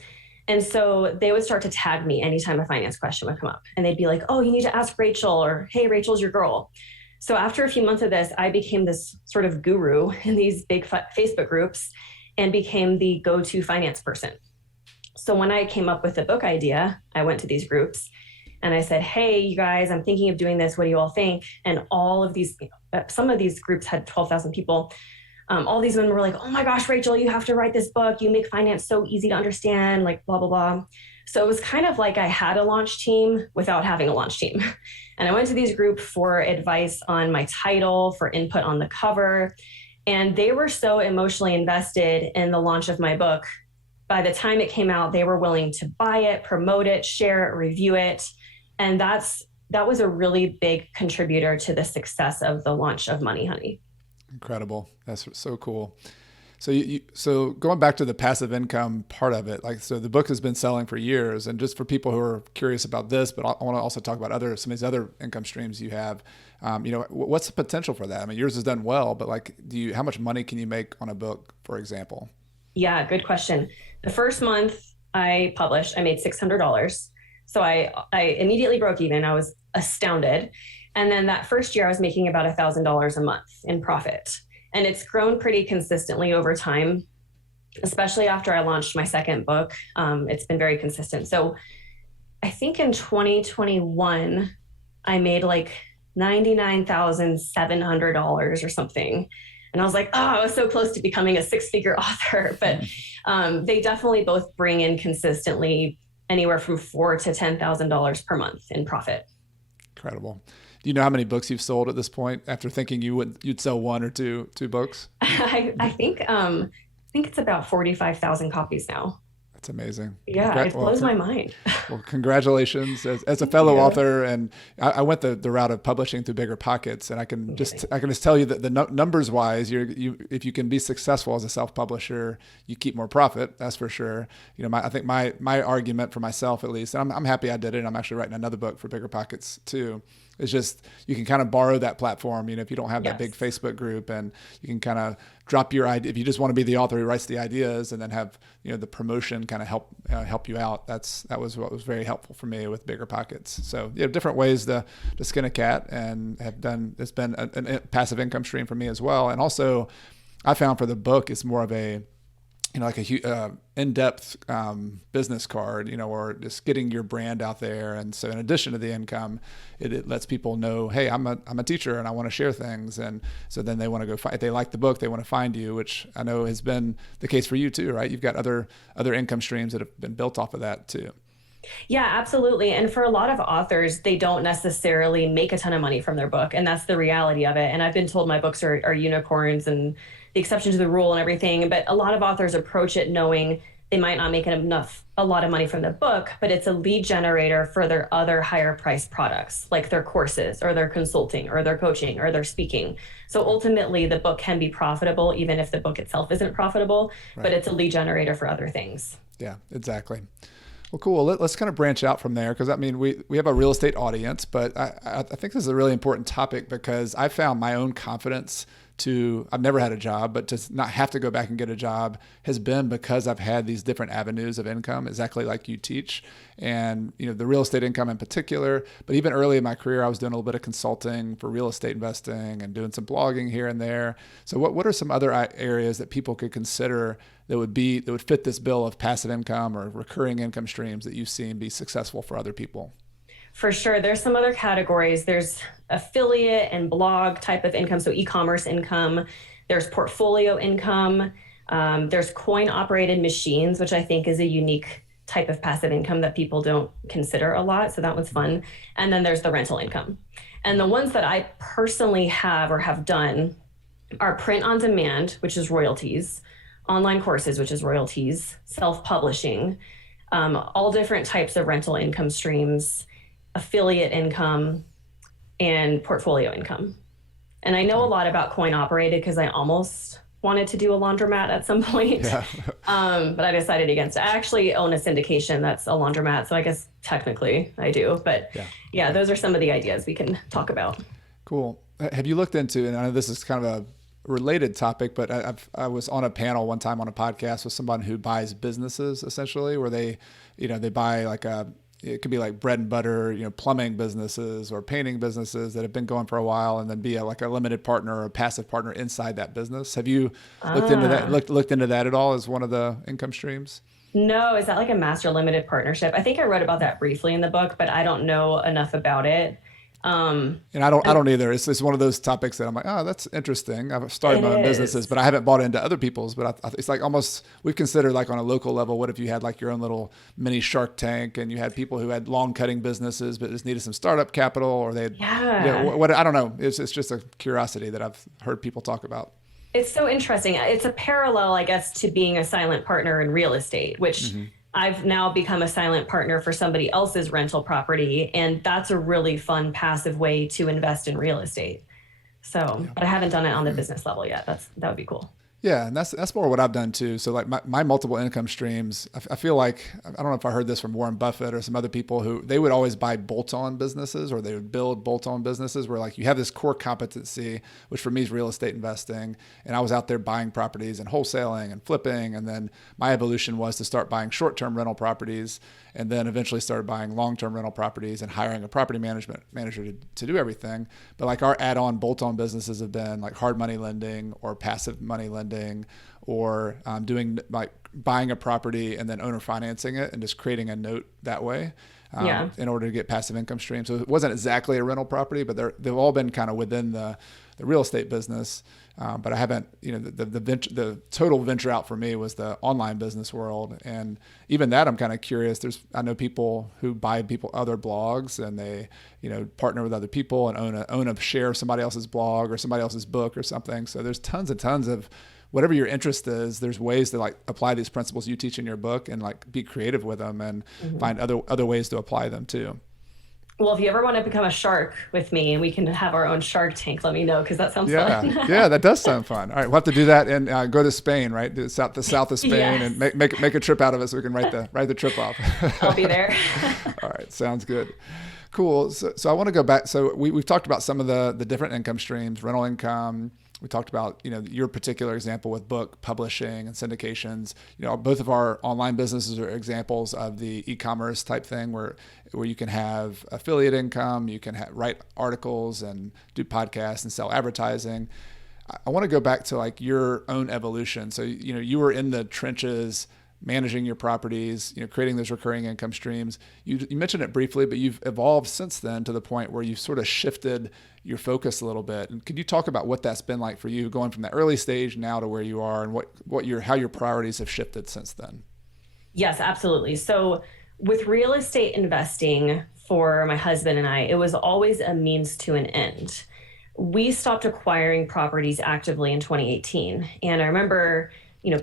And so they would start to tag me anytime a finance question would come up. And they'd be like, oh, you need to ask Rachel, or hey, Rachel's your girl. So after a few months of this, I became this sort of guru in these big Facebook groups and became the go-to finance person. So when I came up with the book idea, I went to these groups and I said, hey, you guys, I'm thinking of doing this. What do you all think? And all of these, some of these groups had 12,000 people. All these women were like, oh my gosh, Rachel, you have to write this book. You make finance so easy to understand, like blah, blah, blah. So it was kind of like I had a launch team without having a launch team. And I went to these groups for advice on my title, for input on the cover. And they were so emotionally invested in the launch of my book. By the time it came out, they were willing to buy it, promote it, share it, review it. And that was a really big contributor to the success of the launch of Money Honey. Incredible. That's so cool. So so going back to the passive income part of it, so the book has been selling for years, and just for people who are curious about this, but I want to also talk about some of these other income streams you have. What's the potential for that? I mean, yours has done well, but how much money can you make on a book, for example? Yeah, good question. The first month I published, I made $600. So I immediately broke even. I was astounded. And then that first year I was making about $1,000 a month in profit. And it's grown pretty consistently over time, especially after I launched my second book. It's been very consistent. So I think in 2021, I made like $99,700 or something. And I was like, oh, I was so close to becoming a six-figure author. But they definitely both bring in consistently anywhere from $4,000 to $10,000 per month in profit. Incredible. Do you know how many books you've sold at this point after thinking you'd sell one or two books? I think it's about 45,000 copies now. That's amazing. Yeah, it blows my mind. Well, congratulations as a fellow author. And I went the route of publishing through Bigger Pockets, and I can just tell you that the numbers wise, if you can be successful as a self-publisher, you keep more profit. That's for sure. I think my argument for myself, at least, and I'm happy I did it. And I'm actually writing another book for Bigger Pockets too. It's just, you can kind of borrow that platform, if you don't have that big Facebook group, and you can kind of drop your idea. If you just want to be the author who writes the ideas and then have, the promotion kind of help you out. That was what was very helpful for me with Bigger Pockets. So different ways to skin a cat, and it's been a passive income stream for me as well. And also I found for the book, it's more of a, like a in-depth business card, or just getting your brand out there. And so in addition to the income, it lets people know, hey, I'm a teacher and I want to share things. And so then they want to go if they like the book, they want to find you, which I know has been the case for you too, right? You've got other income streams that have been built off of that too. Yeah, absolutely. And for a lot of authors, they don't necessarily make a ton of money from their book. And that's the reality of it. And I've been told my books are unicorns and the exception to the rule and everything. But a lot of authors approach it knowing they might not make a lot of money from the book, but it's a lead generator for their other higher priced products, like their courses or their consulting or their coaching or their speaking. So ultimately the book can be profitable, even if the book itself isn't profitable, right. But it's a lead generator for other things. Yeah, exactly. Well, cool. Let's kind of branch out from there, because we have a real estate audience, but I think this is a really important topic, because I found my own confidence I've never had a job, but to not have to go back and get a job has been because I've had these different avenues of income, exactly like you teach. And, the real estate income in particular, but even early in my career, I was doing a little bit of consulting for real estate investing and doing some blogging here and there. So what are some other areas that people could consider that would fit this bill of passive income or recurring income streams that you've seen be successful for other people? For sure. There's some other categories. There's affiliate and blog type of income, so e-commerce income. There's portfolio income. There's coin operated machines, which I think is a unique type of passive income that people don't consider a lot. So that one's fun. And then there's the rental income. And the ones that I personally have or have done are print on demand, which is royalties, online courses, which is royalties, self-publishing, all different types of rental income streams, affiliate income, and portfolio income. And I know a Okay. lot about coin operated because I almost wanted to do a laundromat at some point. Yeah. But I decided against it. I actually own a syndication that's a laundromat. So I guess technically I do. But Yeah. yeah, Okay. those are some of the ideas we can talk about. Cool. Have you looked into, and I know this is kind of a related topic, but I was on a panel one time on a podcast with someone who buys businesses essentially, where they buy like it could be like bread and butter, plumbing businesses or painting businesses that have been going for a while, and then be like a limited partner or a passive partner inside that business. Have you looked into that? Ah, Looked into that at all as one of the income streams? no, is that like a master limited partnership? I think I wrote about that briefly in the book, but I don't know enough about it. And I And don't either. It's one of those topics that I'm like, oh, that's interesting. I've started it my own businesses, but is. I haven't bought into other people's. But it's like almost we've considered like on a local level, what if you had like your own little mini Shark Tank, and you had people who had lawn cutting businesses but just needed some startup capital, or they had, Yeah. what I don't know. It's just a curiosity that I've heard people talk about. It's so interesting. It's a parallel, I guess, to being a silent partner in real estate, which Hmm. I've now become a silent partner for somebody else's rental property. And that's a really fun, passive way to invest in real estate. So, Yeah. but I haven't done it on the business level yet. That would be cool. Yeah, and that's more what I've done too. So like my multiple income streams, I feel like I don't know if I heard this from Warren Buffett or some other people who they would always buy bolt-on businesses, or they would build bolt-on businesses where like you have this core competency, which for me is real estate investing. And I was out there buying properties and wholesaling and flipping. And then my evolution was to start buying short-term rental properties, and then eventually started buying long-term rental properties and hiring a property management manager to do everything. But like our add-on bolt-on businesses have been like hard money lending or passive money lending, or doing like buying a property and then owner financing it and just creating a note that way, Yeah. in order to get passive income stream. So it wasn't exactly a rental property, but they've all been kind of within the real estate business. But I haven't, the total venture out for me was the online business world. And even that, I'm kind of curious. I know people who buy other blogs, and they, partner with other people and own a share of somebody else's blog or somebody else's book or something. So there's tons and tons of whatever your interest is. There's ways to like apply these principles you teach in your book and like be creative with them and Mhm. find other ways to apply them too. Well, if you ever want to become a shark with me and we can have our own Shark Tank, let me know because that sounds Yeah, fun. yeah, that does sound fun. All right, we'll have to do that and go to Spain, right? The south of Spain, and Yes, make a trip out of it so we can write the trip off. I'll be there. All right, sounds good. Cool. So I want to go back. So we've talked about some of the different income streams, rental income. We talked about, your particular example with book publishing and syndications. Both of our online businesses are examples of the e-commerce type thing where you can have affiliate income, you can write articles and do podcasts and sell advertising. I want to go back to like your own evolution. So, you were in the trenches managing your properties, creating those recurring income streams. You mentioned it briefly, but you've evolved since then to the point where you've sort of shifted your focus a little bit. And could you talk about what that's been like for you, going from that early stage now to where you are, and how your priorities have shifted since then? Yes, absolutely. So, with real estate investing for my husband and I, it was always a means to an end. We stopped acquiring properties actively in 2018. And I remember,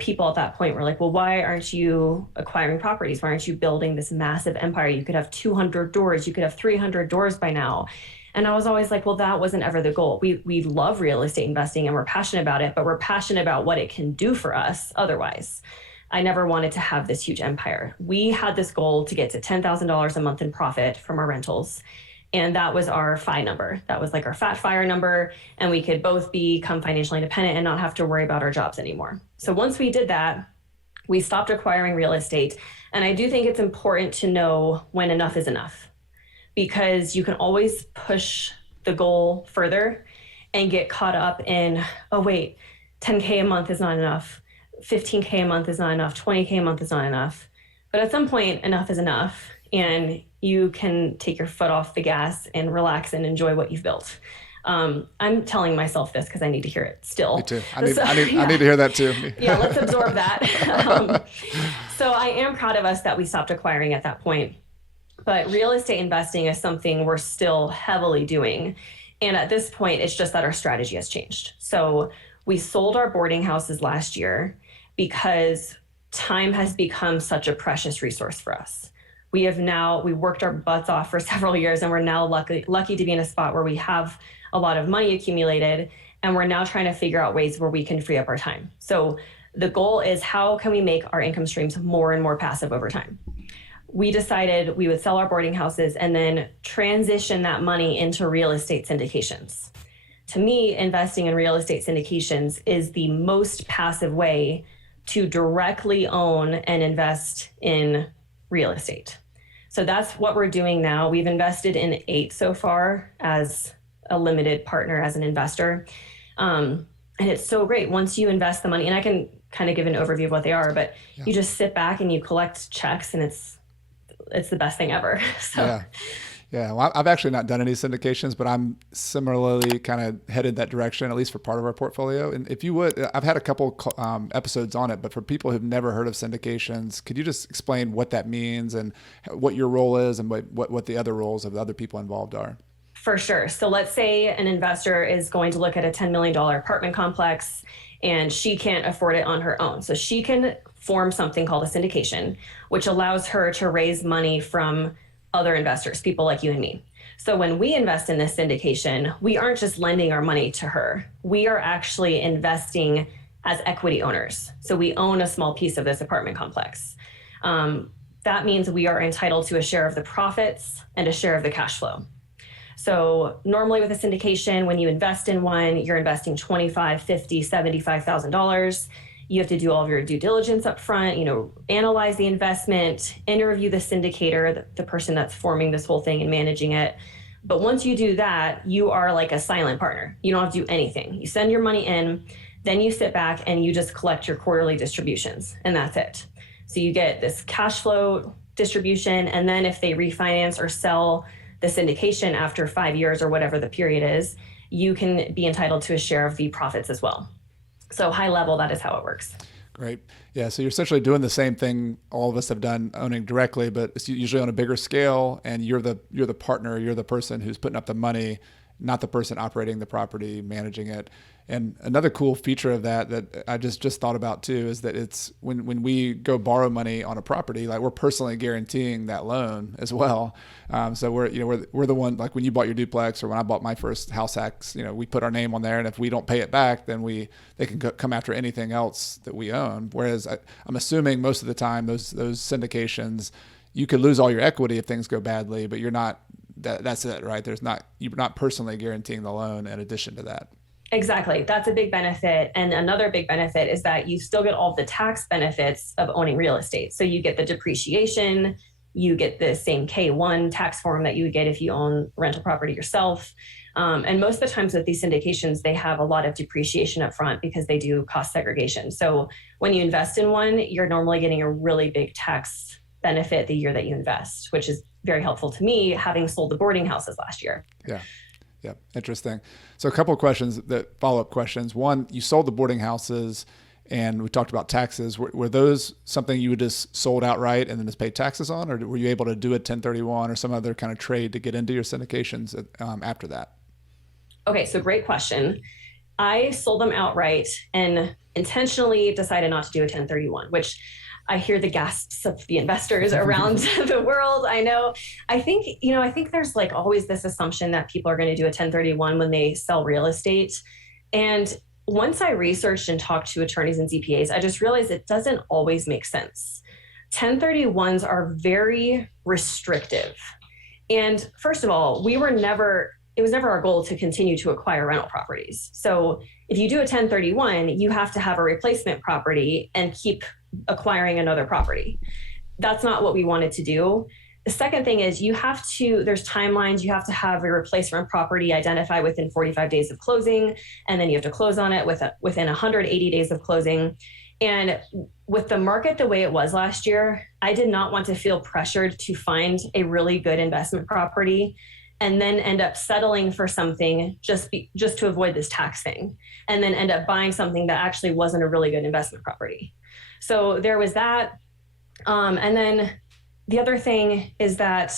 people at that point were like, well, why aren't you acquiring properties? Why aren't you building this massive empire? You could have 200 doors, you could have 300 doors by now. And I was always like, well, that wasn't ever the goal. We love real estate investing and we're passionate about it, but we're passionate about what it can do for us otherwise. I never wanted to have this huge empire. We had this goal to get to $10,000 a month in profit from our rentals. And that was our FI number. That was like our fat fire number. And we could both become financially independent and not have to worry about our jobs anymore. So once we did that, we stopped acquiring real estate. And I do think it's important to know when enough is enough, because you can always push the goal further and get caught up in, oh, wait, 10K a month is not enough. 15K a month is not enough. 20K a month is not enough. But at some point, enough is enough. And you can take your foot off the gas and relax and enjoy what you've built. I'm telling myself this because I need to hear it still. Me too. So, I yeah. need to hear that too. Yeah, let's absorb that. Um, so I am proud of us that we stopped acquiring at that point. But real estate investing is something we're still heavily doing. And at this point, it's just that our strategy has changed. So we sold our boarding houses last year because time has become such a precious resource for us. We worked our butts off for several years, and we're now lucky to be in a spot where we have a lot of money accumulated, and we're now trying to figure out ways where we can free up our time. So the goal is, how can we make our income streams more and more passive over time? We decided we would sell our boarding houses and then transition that money into real estate syndications. To me, investing in real estate syndications is the most passive way to directly own and invest in real estate. So that's what we're doing now. We've invested in 8 so far as a limited partner, as an investor. And it's so great once you invest the money, and I can kind of give an overview of what they are, but you just sit back and you collect checks, and it's the best thing ever. So Yeah. Well, I've actually not done any syndications, but I'm similarly kind of headed that direction, at least for part of our portfolio. And if you would, I've had a couple episodes on it, but for people who've never heard of syndications, could you just explain what that means and what your role is and what the other roles of the other people involved are? For sure. So let's say an investor is going to look at a $10 million apartment complex, and she can't afford it on her own. So she can form something called a syndication, which allows her to raise money from other investors, people like you and me. So when we invest in this syndication, we aren't just lending our money to her. We are actually investing as equity owners. So we own a small piece of this apartment complex. That means we are entitled to a share of the profits and a share of the cash flow. So normally with a syndication, when you invest in one, you're investing $25,000, $50,000, $75,000. You have to do all of your due diligence up front, analyze the investment, interview the syndicator, the person that's forming this whole thing and managing it. But once you do that, you are like a silent partner. You don't have to do anything. You send your money in, then you sit back and you just collect your quarterly distributions, and that's it. So you get this cash flow distribution, and then if they refinance or sell the syndication after 5 years or whatever the period is, you can be entitled to a share of the profits as well. So high level, that is how it works. Great. Yeah. So you're essentially doing the same thing all of us have done, owning directly, but it's usually on a bigger scale, and you're the partner, you're the person who's putting up the money, not the person operating the property, managing it. And another cool feature of that I just thought about too is that it's when we go borrow money on a property, like we're personally guaranteeing that loan as well. So we're the one, like when you bought your duplex or when I bought my first house hacks, we put our name on there, and if we don't pay it back, then they can come after anything else that we own. Whereas I'm assuming most of the time those syndications, you could lose all your equity if things go badly, but you're not. That's it, right? You're not personally guaranteeing the loan in addition to that. Exactly. That's a big benefit. And another big benefit is that you still get all the tax benefits of owning real estate. So you get the depreciation, you get the same K-1 tax form that you would get if you own rental property yourself. And most of the times with these syndications, they have a lot of depreciation up front because they do cost segregation. So when you invest in one, you're normally getting a really big tax benefit the year that you invest, which is very helpful to me, having sold the boarding houses last year. Yeah. Yeah. Interesting. So a couple of questions, follow-up questions. One, you sold the boarding houses and we talked about taxes. Were those something you would just sold outright and then just paid taxes on, or were you able to do a 1031 or some other kind of trade to get into your syndications after that? Okay. So great question. I sold them outright and intentionally decided not to do a 1031, which I hear the gasps of the investors around the world. I know. I think there's like always this assumption that people are going to do a 1031 when they sell real estate. And once I researched and talked to attorneys and CPAs, I just realized it doesn't always make sense. 1031s are very restrictive. And first of all, it was never our goal to continue to acquire rental properties. So if you do a 1031, you have to have a replacement property and keep acquiring another property. That's not what we wanted to do. The second thing is there's timelines. You have to have a replacement property identified within 45 days of closing, and then you have to close on it within 180 days of closing. And with the market the way it was last year, I did not want to feel pressured to find a really good investment property and then end up settling for something just to avoid this tax thing, and then end up buying something that actually wasn't a really good investment property. So there was that. And then the other thing is that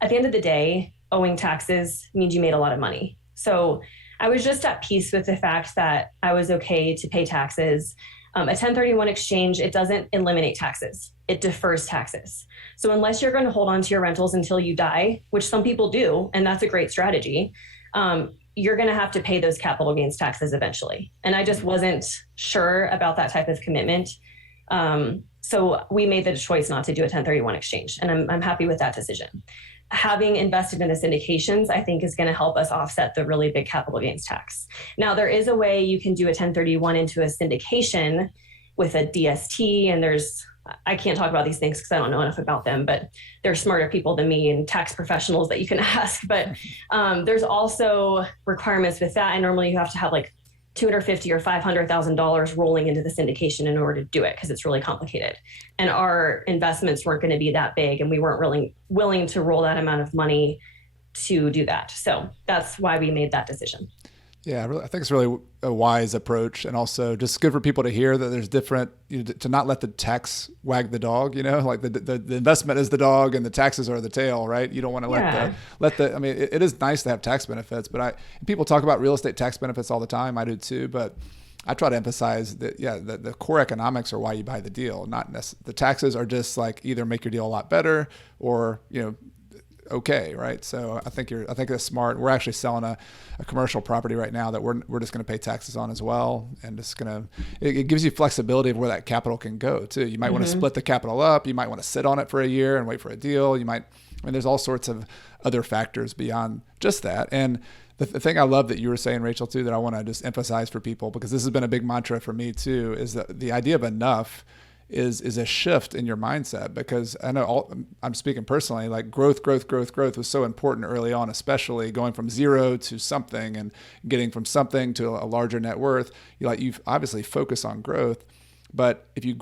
at the end of the day, owing taxes means you made a lot of money. So I was just at peace with the fact that I was okay to pay taxes. A 1031 exchange, it doesn't eliminate taxes. It defers taxes. So unless you're going to hold on to your rentals until you die, which some people do, and that's a great strategy, you're going to have to pay those capital gains taxes eventually. And I just wasn't sure about that type of commitment. So we made the choice not to do a 1031 exchange. And I'm happy with that decision. Having invested in the syndications, I think is going to help us offset the really big capital gains tax. Now, there is a way you can do a 1031 into a syndication with a DST, and I can't talk about these things because I don't know enough about them, but there's smarter people than me and tax professionals that you can ask. But there's also requirements with that. And normally you have to have like $250,000 or $500,000 rolling into the syndication in order to do it, because it's really complicated. And our investments weren't going to be that big, and we weren't really willing to roll that amount of money to do that. So that's why we made that decision. Yeah, I think it's really a wise approach, and also just good for people to hear that there's different, to not let the tax wag the dog, like the investment is the dog and the taxes are the tail, right? You don't want to I mean, it is nice to have tax benefits, but people talk about real estate tax benefits all the time. I do too, but I try to emphasize that, the core economics are why you buy the deal, not necessarily the taxes are just like either make your deal a lot better or, okay, right? So I think that's smart. We're actually selling a commercial property right now that we're just going to pay taxes on as well, and it gives you flexibility of where that capital can go too. You might want to split the capital up. You might want to sit on it for a year and wait for a deal. There's all sorts of other factors beyond just that. And the thing I love that you were saying, Rachel, too, that I want to just emphasize for people, because this has been a big mantra for me too, is that the idea of enough is a shift in your mindset, because I know I'm speaking personally, like growth was so important early on, especially going from zero to something and getting from something to a larger net worth. You've obviously focused on growth, but if you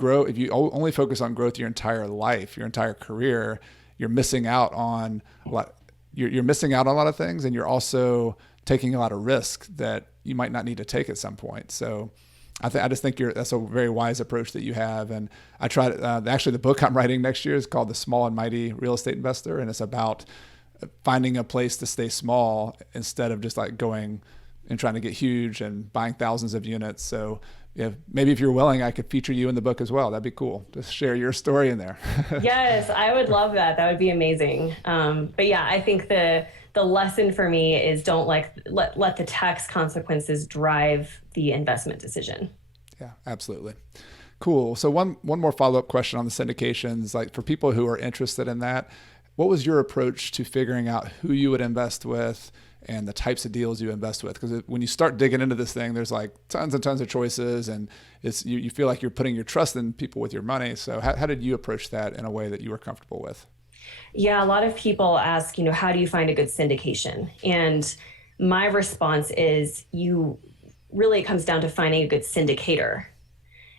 only focus on growth your entire life, your entire career, you're missing out on a lot. You're missing out on a lot of things, and you're also taking a lot of risk that you might not need to take at some point. So I just think that's a very wise approach that you have. And I tried, actually the book I'm writing next year is called The Small and Mighty Real Estate Investor. And it's about finding a place to stay small instead of just like going and trying to get huge and buying thousands of units. So maybe if you're willing, I could feature you in the book as well. That'd be cool. Just share your story in there. Yes, I would love that. That would be amazing. But yeah, I think the lesson for me is don't let the tax consequences drive the investment decision. Yeah, absolutely. Cool. So one more follow-up question on the syndications, like for people who are interested in that, what was your approach to figuring out who you would invest with and the types of deals you invest with? Because when you start digging into this thing, there's like tons and tons of choices, and you feel like you're putting your trust in people with your money. So how did you approach that in a way that you were comfortable with? Yeah, a lot of people ask, how do you find a good syndication? And my response is it comes down to finding a good syndicator.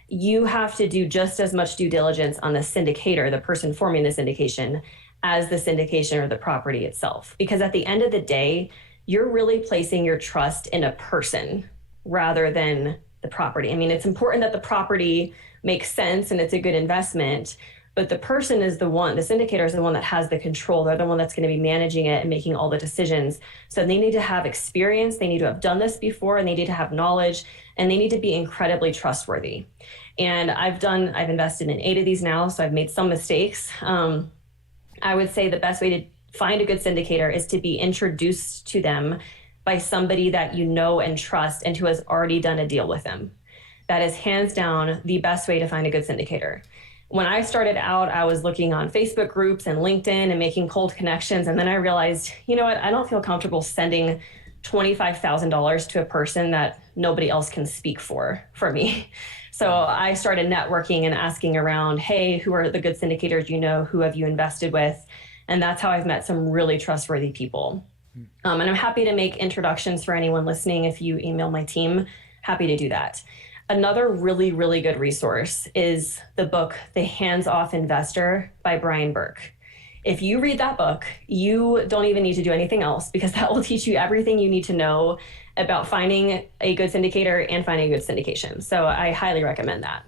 You have to do just as much due diligence on the syndicator, the person forming the syndication, as the syndication or the property itself. Because at the end of the day, you're really placing your trust in a person rather than the property. I mean, it's important that the property makes sense and it's a good investment, but the person is the syndicator is the one that has the control. They're the one that's going to be managing it and making all the decisions. So they need to have experience. They need to have done this before, and they need to have knowledge, and they need to be incredibly trustworthy. And I've invested in 8 of these now, so I've made some mistakes. I would say the best way to find a good syndicator is to be introduced to them by somebody that you know and trust and who has already done a deal with them. That is hands down the best way to find a good syndicator. When I started out, I was looking on Facebook groups and LinkedIn and making cold connections. And then I realized, I don't feel comfortable sending $25,000 to a person that nobody else can speak for me. So I started networking and asking around, hey, who are the good syndicators you know? Who have you invested with? And that's how I've met some really trustworthy people. And I'm happy to make introductions for anyone listening. If you email my team, happy to do that. Another really, really good resource is the book, The Hands-Off Investor by Brian Burke. If you read that book, you don't even need to do anything else, because that will teach you everything you need to know about finding a good syndicator and finding a good syndication. So I highly recommend that.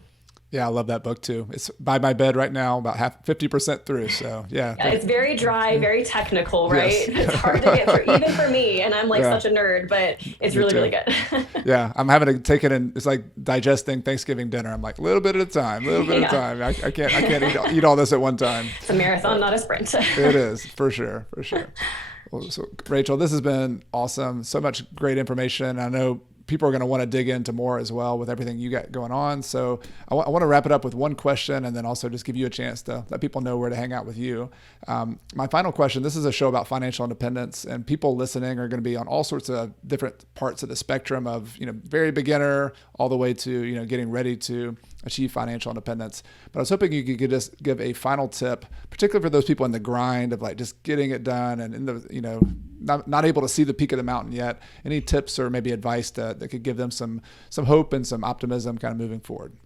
Yeah, I love that book too. It's by my bed right now, about 50% through. So yeah. It's very dry, very technical, right? Yes. It's hard to get through, even for me. And I'm like such a nerd, but it's really, really good. Yeah, I'm having to take it in. It's like digesting Thanksgiving dinner. I'm like a little bit at a time, at a time. I can't eat all this at one time. It's a marathon, not a sprint. It is, for sure. Well, so Rachel, this has been awesome. So much great information. I know people are going to want to dig into more as well with everything you got going on. So I want to wrap it up with one question and then also just give you a chance to let people know where to hang out with you. My final question, this is a show about financial independence, and people listening are going to be on all sorts of different parts of the spectrum of, very beginner all the way to, getting ready to achieve financial independence. But I was hoping you could just give a final tip, particularly for those people in the grind of like just getting it done and in the, not able to see the peak of the mountain yet. Any tips or maybe advice that could give them some hope and some optimism kind of moving forward?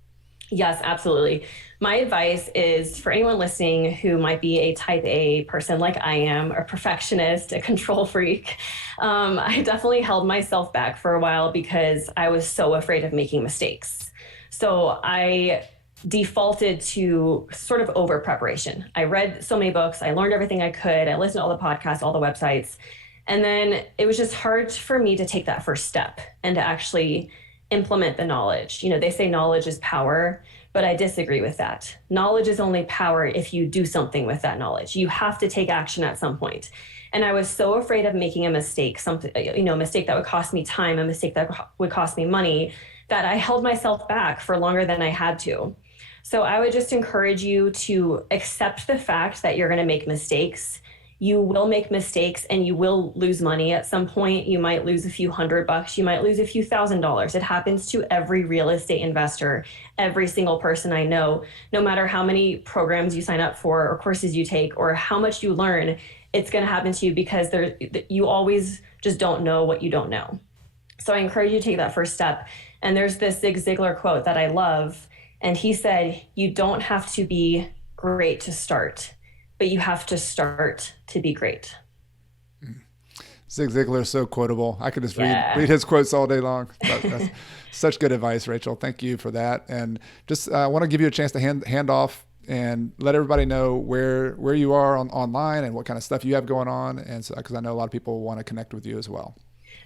Yes, absolutely. My advice is for anyone listening who might be a type A person like I am, a perfectionist, a control freak. I definitely held myself back for a while because I was so afraid of making mistakes. So I defaulted to sort of over preparation. I read so many books. I learned everything I could. I listened to all the podcasts, all the websites. And then it was just hard for me to take that first step and to actually implement the knowledge. They say knowledge is power, but I disagree with that. Knowledge is only power if you do something with that knowledge. You have to take action at some point. And I was so afraid of making a mistake, a mistake that would cost me time, a mistake that would cost me money, that I held myself back for longer than I had to. So I would just encourage you to accept the fact that you're going to make mistakes. You will make mistakes and you will lose money at some point. You might lose a few $100. You might lose a few $1,000s. It happens to every real estate investor, every single person I know. No matter how many programs you sign up for or courses you take or how much you learn, it's going to happen to you because you always just don't know what you don't know. So I encourage you to take that first step. And there's this Zig Ziglar quote that I love. And he said, "You don't have to be great to start, but you have to start to be great." Zig Ziglar is so quotable. I could just read his quotes all day long. That's such good advice, Rachel. Thank you for that. And just want to give you a chance to hand off and let everybody know where you are online and what kind of stuff you have going on. And so, because I know a lot of people want to connect with you as well.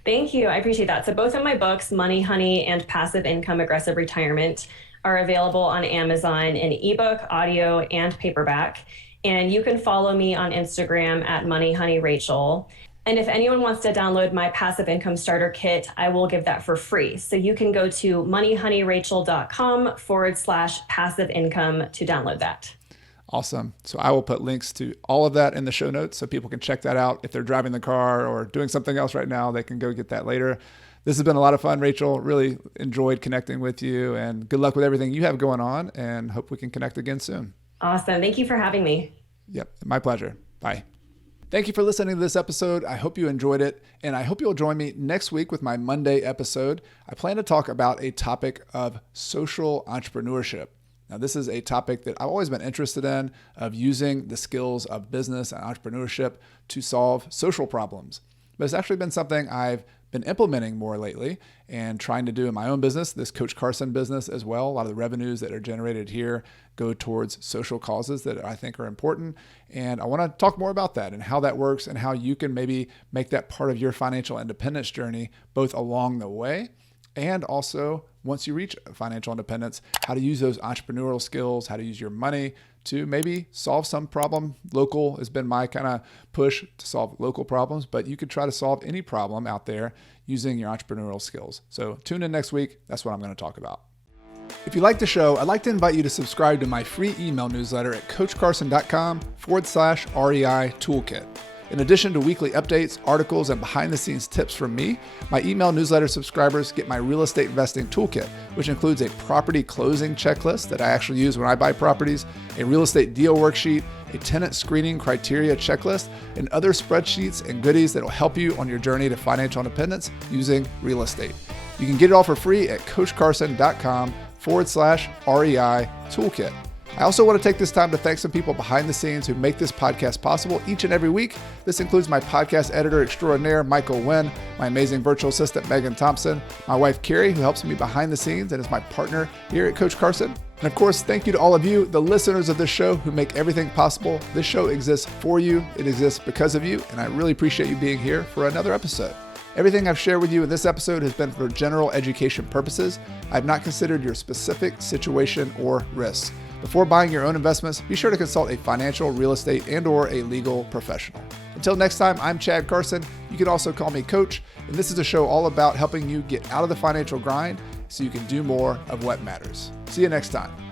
Thank you. I appreciate that. So both of my books, Money Honey and Passive Income Aggressive Retirement, are available on Amazon in ebook, audio, and paperback. And you can follow me on Instagram at moneyhoneyrachel. And if anyone wants to download my passive income starter kit, I will give that for free. So you can go to moneyhoneyrachel.com/passive income to download that. Awesome. So I will put links to all of that in the show notes so people can check that out. If they're driving the car or doing something else right now, they can go get that later. This has been a lot of fun, Rachel. Really enjoyed connecting with you, and good luck with everything you have going on, and hope we can connect again soon. Awesome. Thank you for having me. Yep. My pleasure. Bye. Thank you for listening to this episode. I hope you enjoyed it, and I hope you'll join me next week with my Monday episode. I plan to talk about a topic of social entrepreneurship. Now, this is a topic that I've always been interested in, of using the skills of business and entrepreneurship to solve social problems. But it's actually been something I've been implementing more lately and trying to do in my own business, this Coach Carson business as well. A lot of the revenues that are generated here go towards social causes that I think are important. And I want to talk more about that and how that works and how you can maybe make that part of your financial independence journey, both along the way and also once you reach financial independence, how to use those entrepreneurial skills, how to use your money to maybe solve some problem. Local has been my kind of push to solve local problems, but you could try to solve any problem out there using your entrepreneurial skills. So tune in next week. That's what I'm going to talk about. If you like the show, I'd like to invite you to subscribe to my free email newsletter at coachcarson.com/REI toolkit. In addition to weekly updates, articles, and behind-the-scenes tips from me, my email newsletter subscribers get my real estate investing toolkit, which includes a property closing checklist that I actually use when I buy properties, a real estate deal worksheet, a tenant screening criteria checklist, and other spreadsheets and goodies that will help you on your journey to financial independence using real estate. You can get it all for free at coachcarson.com/REI toolkit. I also want to take this time to thank some people behind the scenes who make this podcast possible each and every week. This includes my podcast editor extraordinaire, Michael Wynn, my amazing virtual assistant, Megan Thompson, my wife, Carrie, who helps me behind the scenes and is my partner here at Coach Carson. And of course, thank you to all of you, the listeners of this show who make everything possible. This show exists for you. It exists because of you. And I really appreciate you being here for another episode. Everything I've shared with you in this episode has been for general education purposes. I've not considered your specific situation or risks. Before buying your own investments, be sure to consult a financial, real estate, and/or a legal professional. Until next time, I'm Chad Carson. You can also call me Coach, and this is a show all about helping you get out of the financial grind so you can do more of what matters. See you next time.